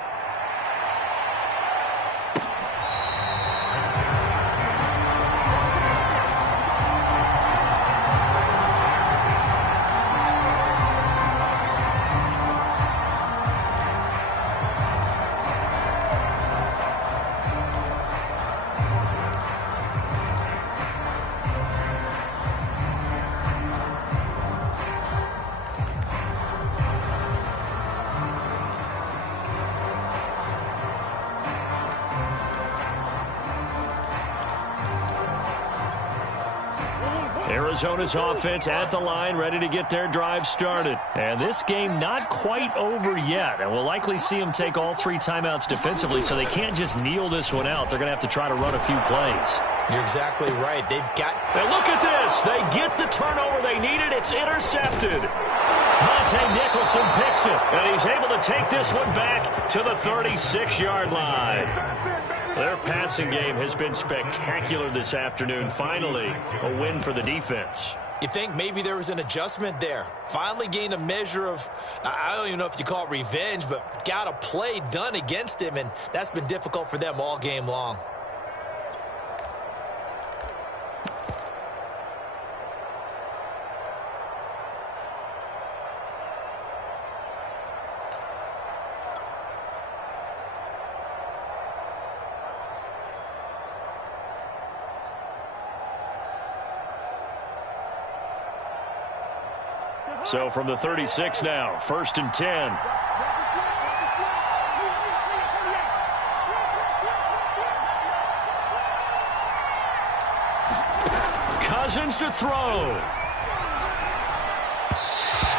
Arizona's offense at the line, ready to get their drive started. And this game not quite over yet. And we'll likely see them take all 3 timeouts defensively, so they can't just kneel this one out. They're going to have to try to run a few plays. You're exactly right. They've got... And look at this. They get the turnover they needed. It's intercepted. Monte Nicholson picks it, and he's able to take this one back to the 36-yard line. Their passing game has been spectacular this afternoon. Finally, a win for the defense. You think maybe there was an adjustment there. Finally gained a measure of, I don't even know if you call it revenge, but got a play done against him, and that's been difficult for them all game long. So from the 36 now, 1st and 10. Cousins to throw.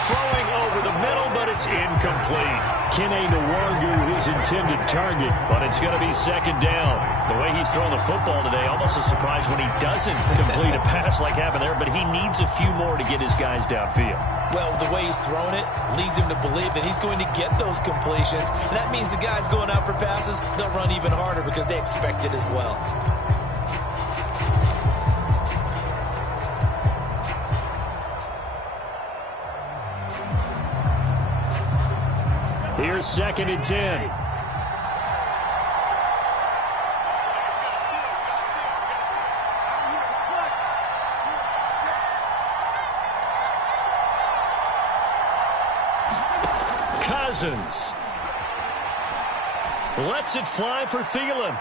Throwing over the middle, but it's incomplete. Kene Nwangu, his intended target, but it's going to be 2nd down. The way he's thrown the football today, almost a surprise when he doesn't complete a pass like happened there, but he needs a few more to get his guys downfield. Well, the way he's thrown it leads him to believe that he's going to get those completions, and that means the guys going out for passes, they'll run even harder because they expect it as well. Here's 2nd and 10. Cousins lets it fly for Thielen.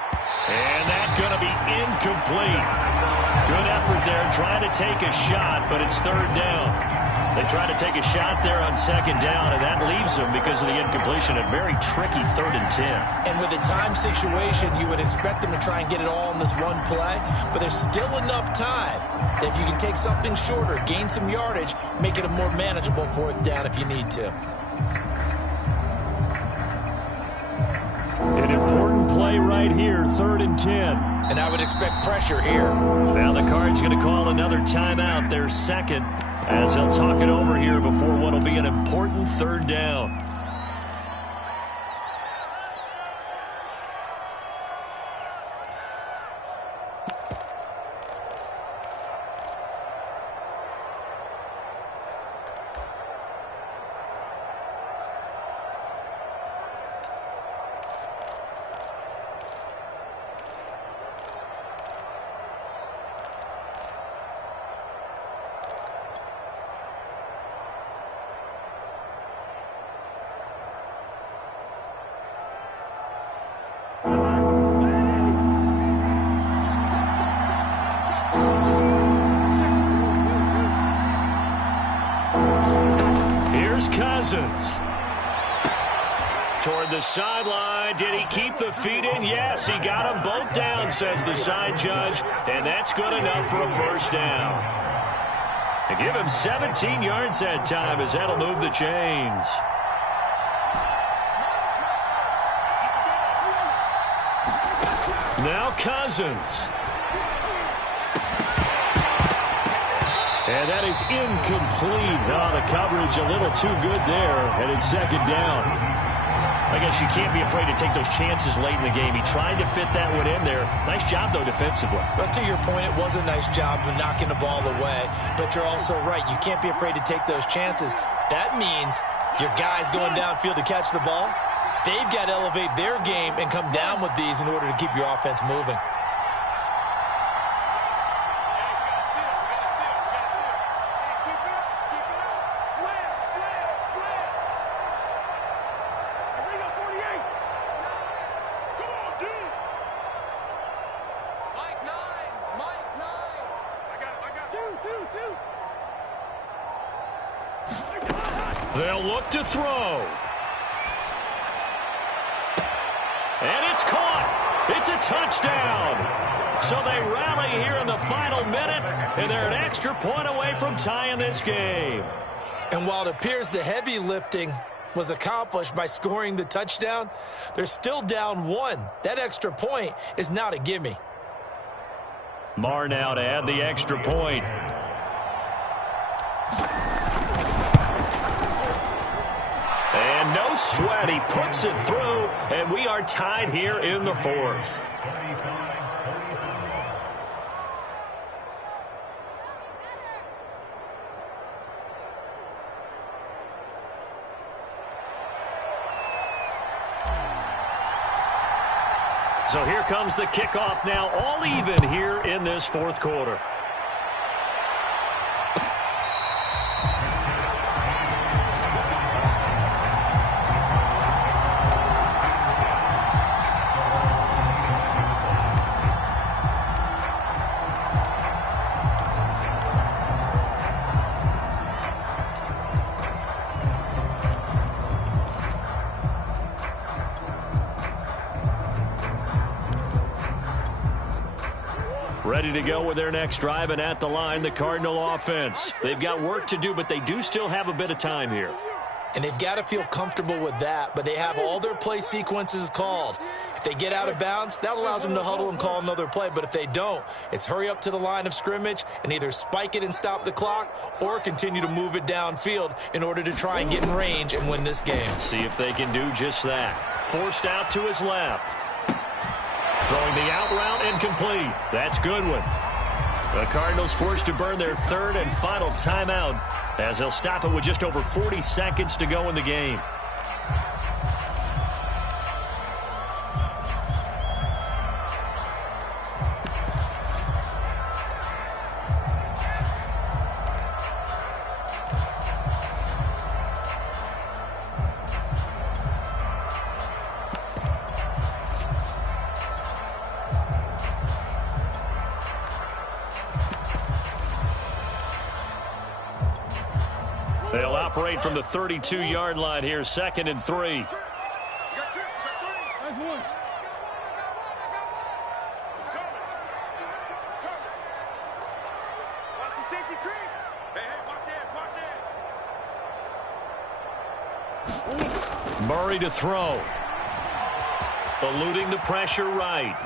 And that's going to be incomplete. Good effort there trying to take a shot, but it's 3rd down. They try to take a shot there on 2nd down, and that leaves them, because of the incompletion, a very tricky 3rd and 10. And with a time situation, you would expect them to try and get it all in this one play, but there's still enough time that if you can take something shorter, gain some yardage, make it a more manageable 4th down if you need to. An important play right here, 3rd and 10. And I would expect pressure here. Now the Cards going to call another timeout, their 2nd, as they'll talk it over here before what will be an important 3rd down. Cousins. Toward the sideline. Did he keep the feet in? Yes, he got them both down, says the side judge. And that's good enough for a first down. And give him 17 yards that time, as that'll move the chains. Now Cousins. And that is incomplete. Oh, the coverage a little too good there, and it's second down. I guess you can't be afraid to take those chances late in the game. He tried to fit that one in there. Nice job, though, defensively. But to your point, it was a nice job of knocking the ball away. But you're also right. You can't be afraid to take those chances. That means your guys going downfield to catch the ball, they've got to elevate their game and come down with these in order to keep your offense moving. They'll look to throw. And it's caught. It's a touchdown. So they rally here in the final minute, and they're an extra point away from tying this game. And while it appears the heavy lifting was accomplished by scoring the touchdown, they're still down one. That extra point is not a gimme. Marr now to add the extra point. And no sweat, he puts it through, and we are tied here in the fourth. So here comes the kickoff now, all even here in this fourth quarter. Ready to go with their next drive, and at the line, the Cardinal offense. They've got work to do, but they do still have a bit of time here. And they've got to feel comfortable with that, but they have all their play sequences called. If they get out of bounds, that allows them to huddle and call another play. But if they don't, it's hurry up to the line of scrimmage and either spike it and stop the clock or continue to move it downfield in order to try and get in range and win this game. See if they can do just that. Forced out to his left. Throwing the out route incomplete. That's good one. The Cardinals forced to burn their third and final timeout as they'll stop it with just over 40 seconds to go in the game. They'll operate from the 32-yard line here, 2nd and 3. You got trip. That's one. Watch the safety creep. Hey, watch it. Murray to throw. Eluding the pressure right.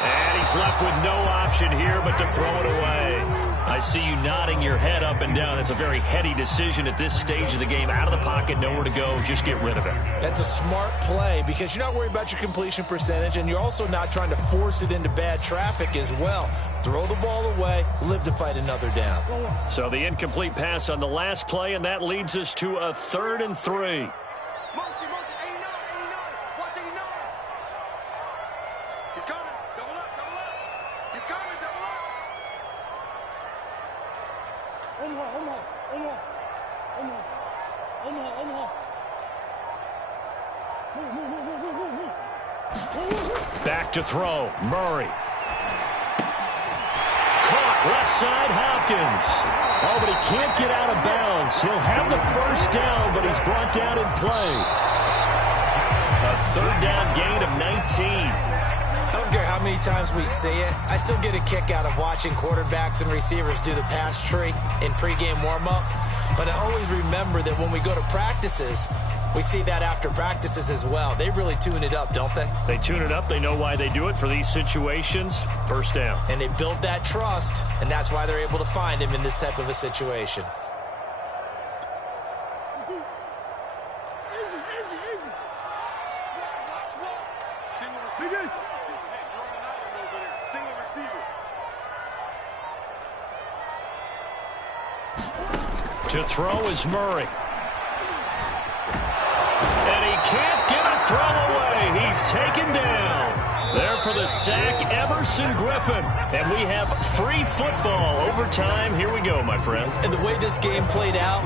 And he's left with no option here but to throw it away. I see you nodding your head up and down. It's a very heady decision at this stage of the game. Out of the pocket, nowhere to go. Just get rid of it. That's a smart play because you're not worried about your completion percentage, and you're also not trying to force it into bad traffic as well. Throw the ball away, live to fight another down. So the incomplete pass on the last play, and that leads us to a 3rd and 3. Motion, 89. Watch 89. He's coming. Double up. He's coming. Double up. Back to throw. Murray. Caught left side, Hopkins. Oh, but he can't get out of bounds. He'll have the first down, but he's brought down in play. A third down gain of 19. I don't care how many times we see it. I still get a kick out of watching quarterbacks and receivers do the pass tree in pregame warm-up. But I always remember that when we go to practices, we see that after practices as well. They really tune it up, don't they? They tune it up. They know why they do it for these situations. First down. And they build that trust, and that's why they're able to find him in this type of a situation. To throw is Murray. And he can't get a throw away. He's taken down. There for the sack, Everson Griffin. And we have free football. Overtime. Here we go, my friend. And the way this game played out,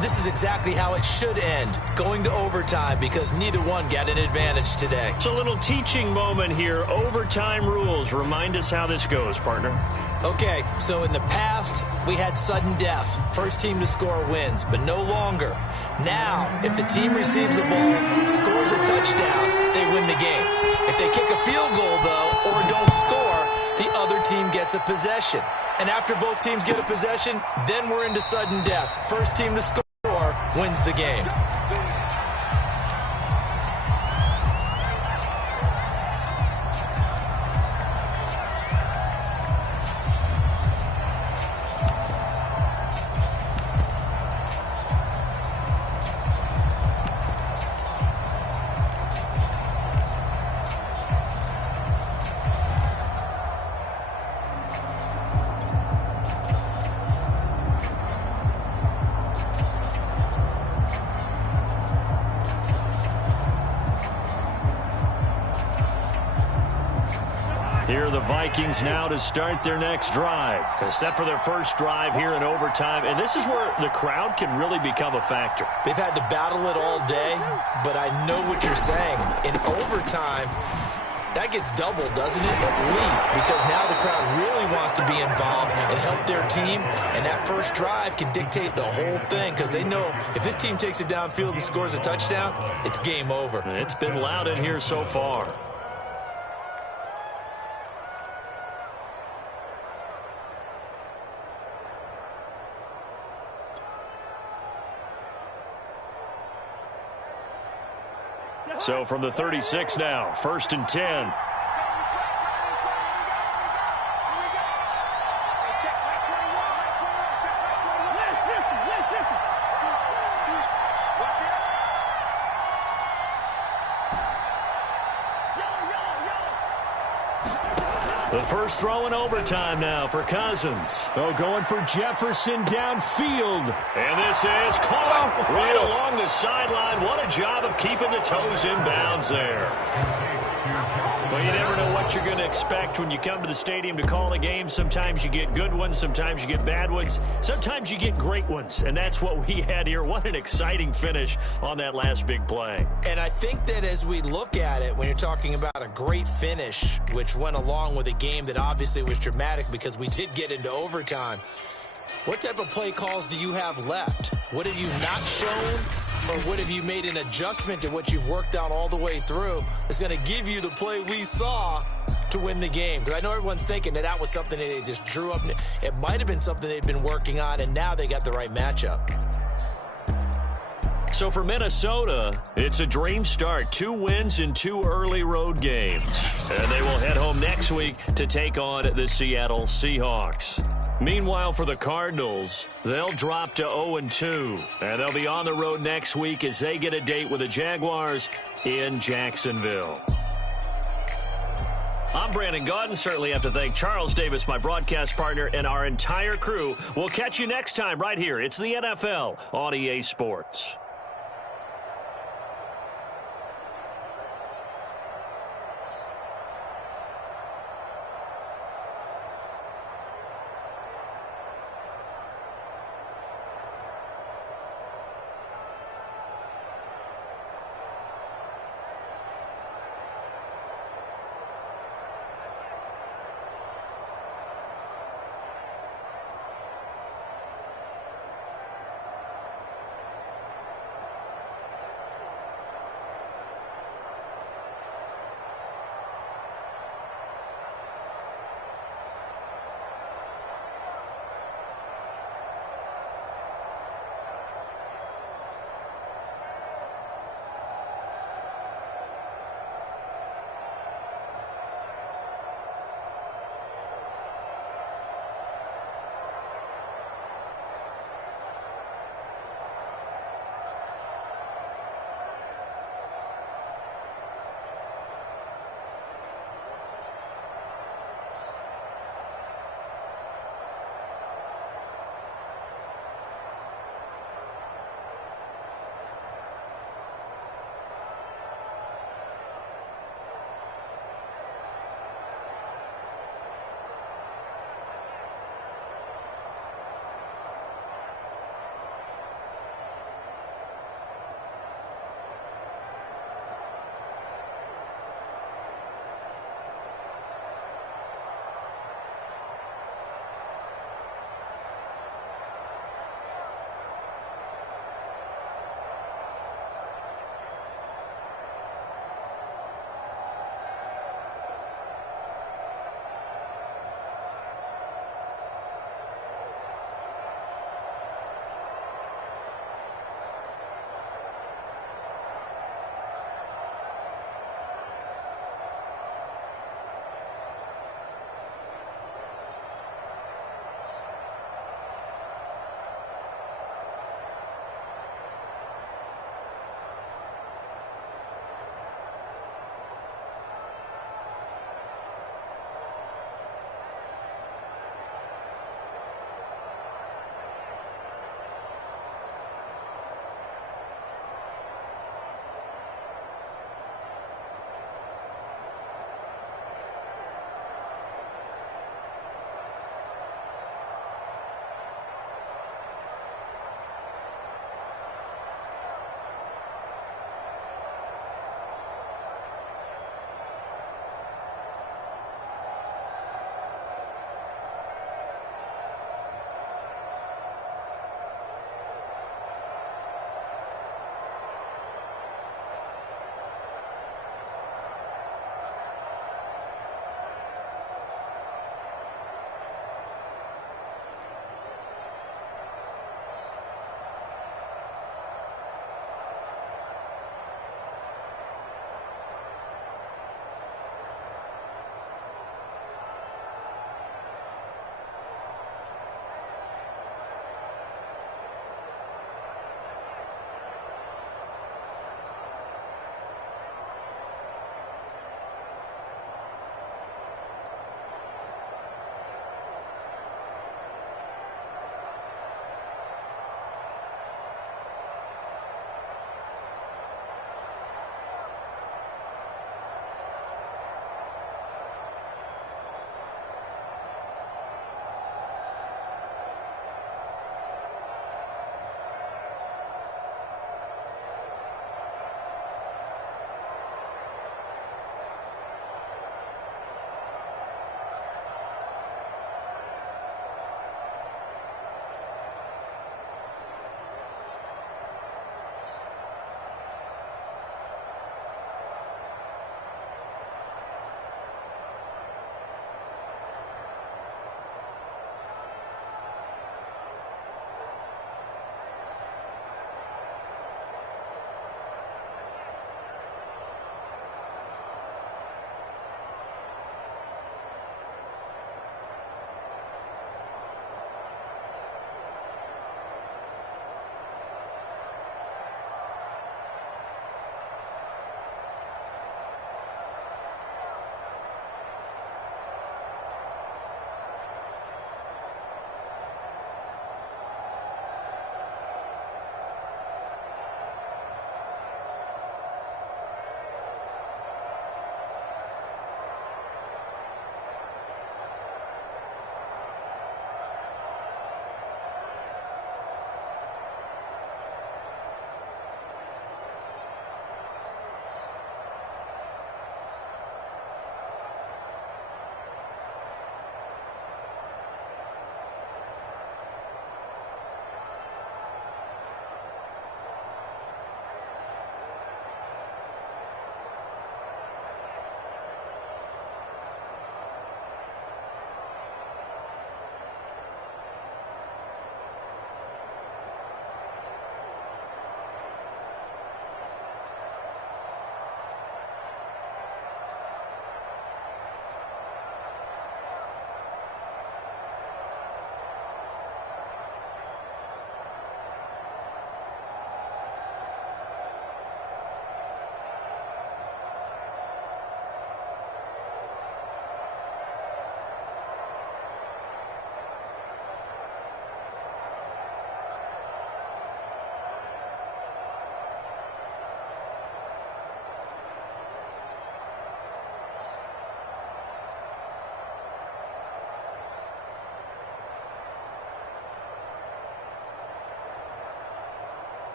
this is exactly how it should end, going to overtime, because neither one got an advantage today. It's a little teaching moment here. Overtime rules. Remind us how this goes, partner. Okay, so in the past, we had sudden death. First team to score wins, but no longer. Now, if the team receives the ball, scores a touchdown, they win the game. If they kick a field goal, though, or don't score, the other team gets a possession. And after both teams get a possession, then we're into sudden death. First team to score wins the game. Here are the Vikings now to start their next drive. They're set for their first drive here in overtime, and this is where the crowd can really become a factor. They've had to battle it all day, but I know what you're saying. In overtime, that gets doubled, doesn't it? At least, because now the crowd really wants to be involved and help their team, and that first drive can dictate the whole thing, because they know if this team takes it downfield and scores a touchdown, it's game over. It's been loud in here so far. So from the 36 now, 1st and 10. The first throw in overtime now for Cousins. Oh, going for Jefferson downfield. And this is caught right along the sideline. What a job of keeping the toes in bounds there. Well, you never know what you're going to expect when you come to the stadium to call a game. Sometimes you get good ones. Sometimes you get bad ones. Sometimes you get great ones. And that's what we had here. What an exciting finish on that last big play. And I think that as we look at it, when you're talking about a great finish, which went along with a game that obviously was dramatic because we did get into overtime, what type of play calls do you have left? What have you not shown? Or what have you made an adjustment to what you've worked out all the way through that's going to give you the play we saw to win the game? Because I know everyone's thinking that that was something that they just drew up. It might have been something they've been working on, and now they got the right matchup. So for Minnesota, it's a dream start. 2 wins in 2 early road games. And they will head home next week to take on the Seattle Seahawks. Meanwhile, for the Cardinals, they'll drop to 0-2. And they'll be on the road next week as they get a date with the Jaguars in Jacksonville. I'm Brandon Gaudin. Certainly have to thank Charles Davis, my broadcast partner, and our entire crew. We'll catch you next time right here. It's the NFL on EA Sports.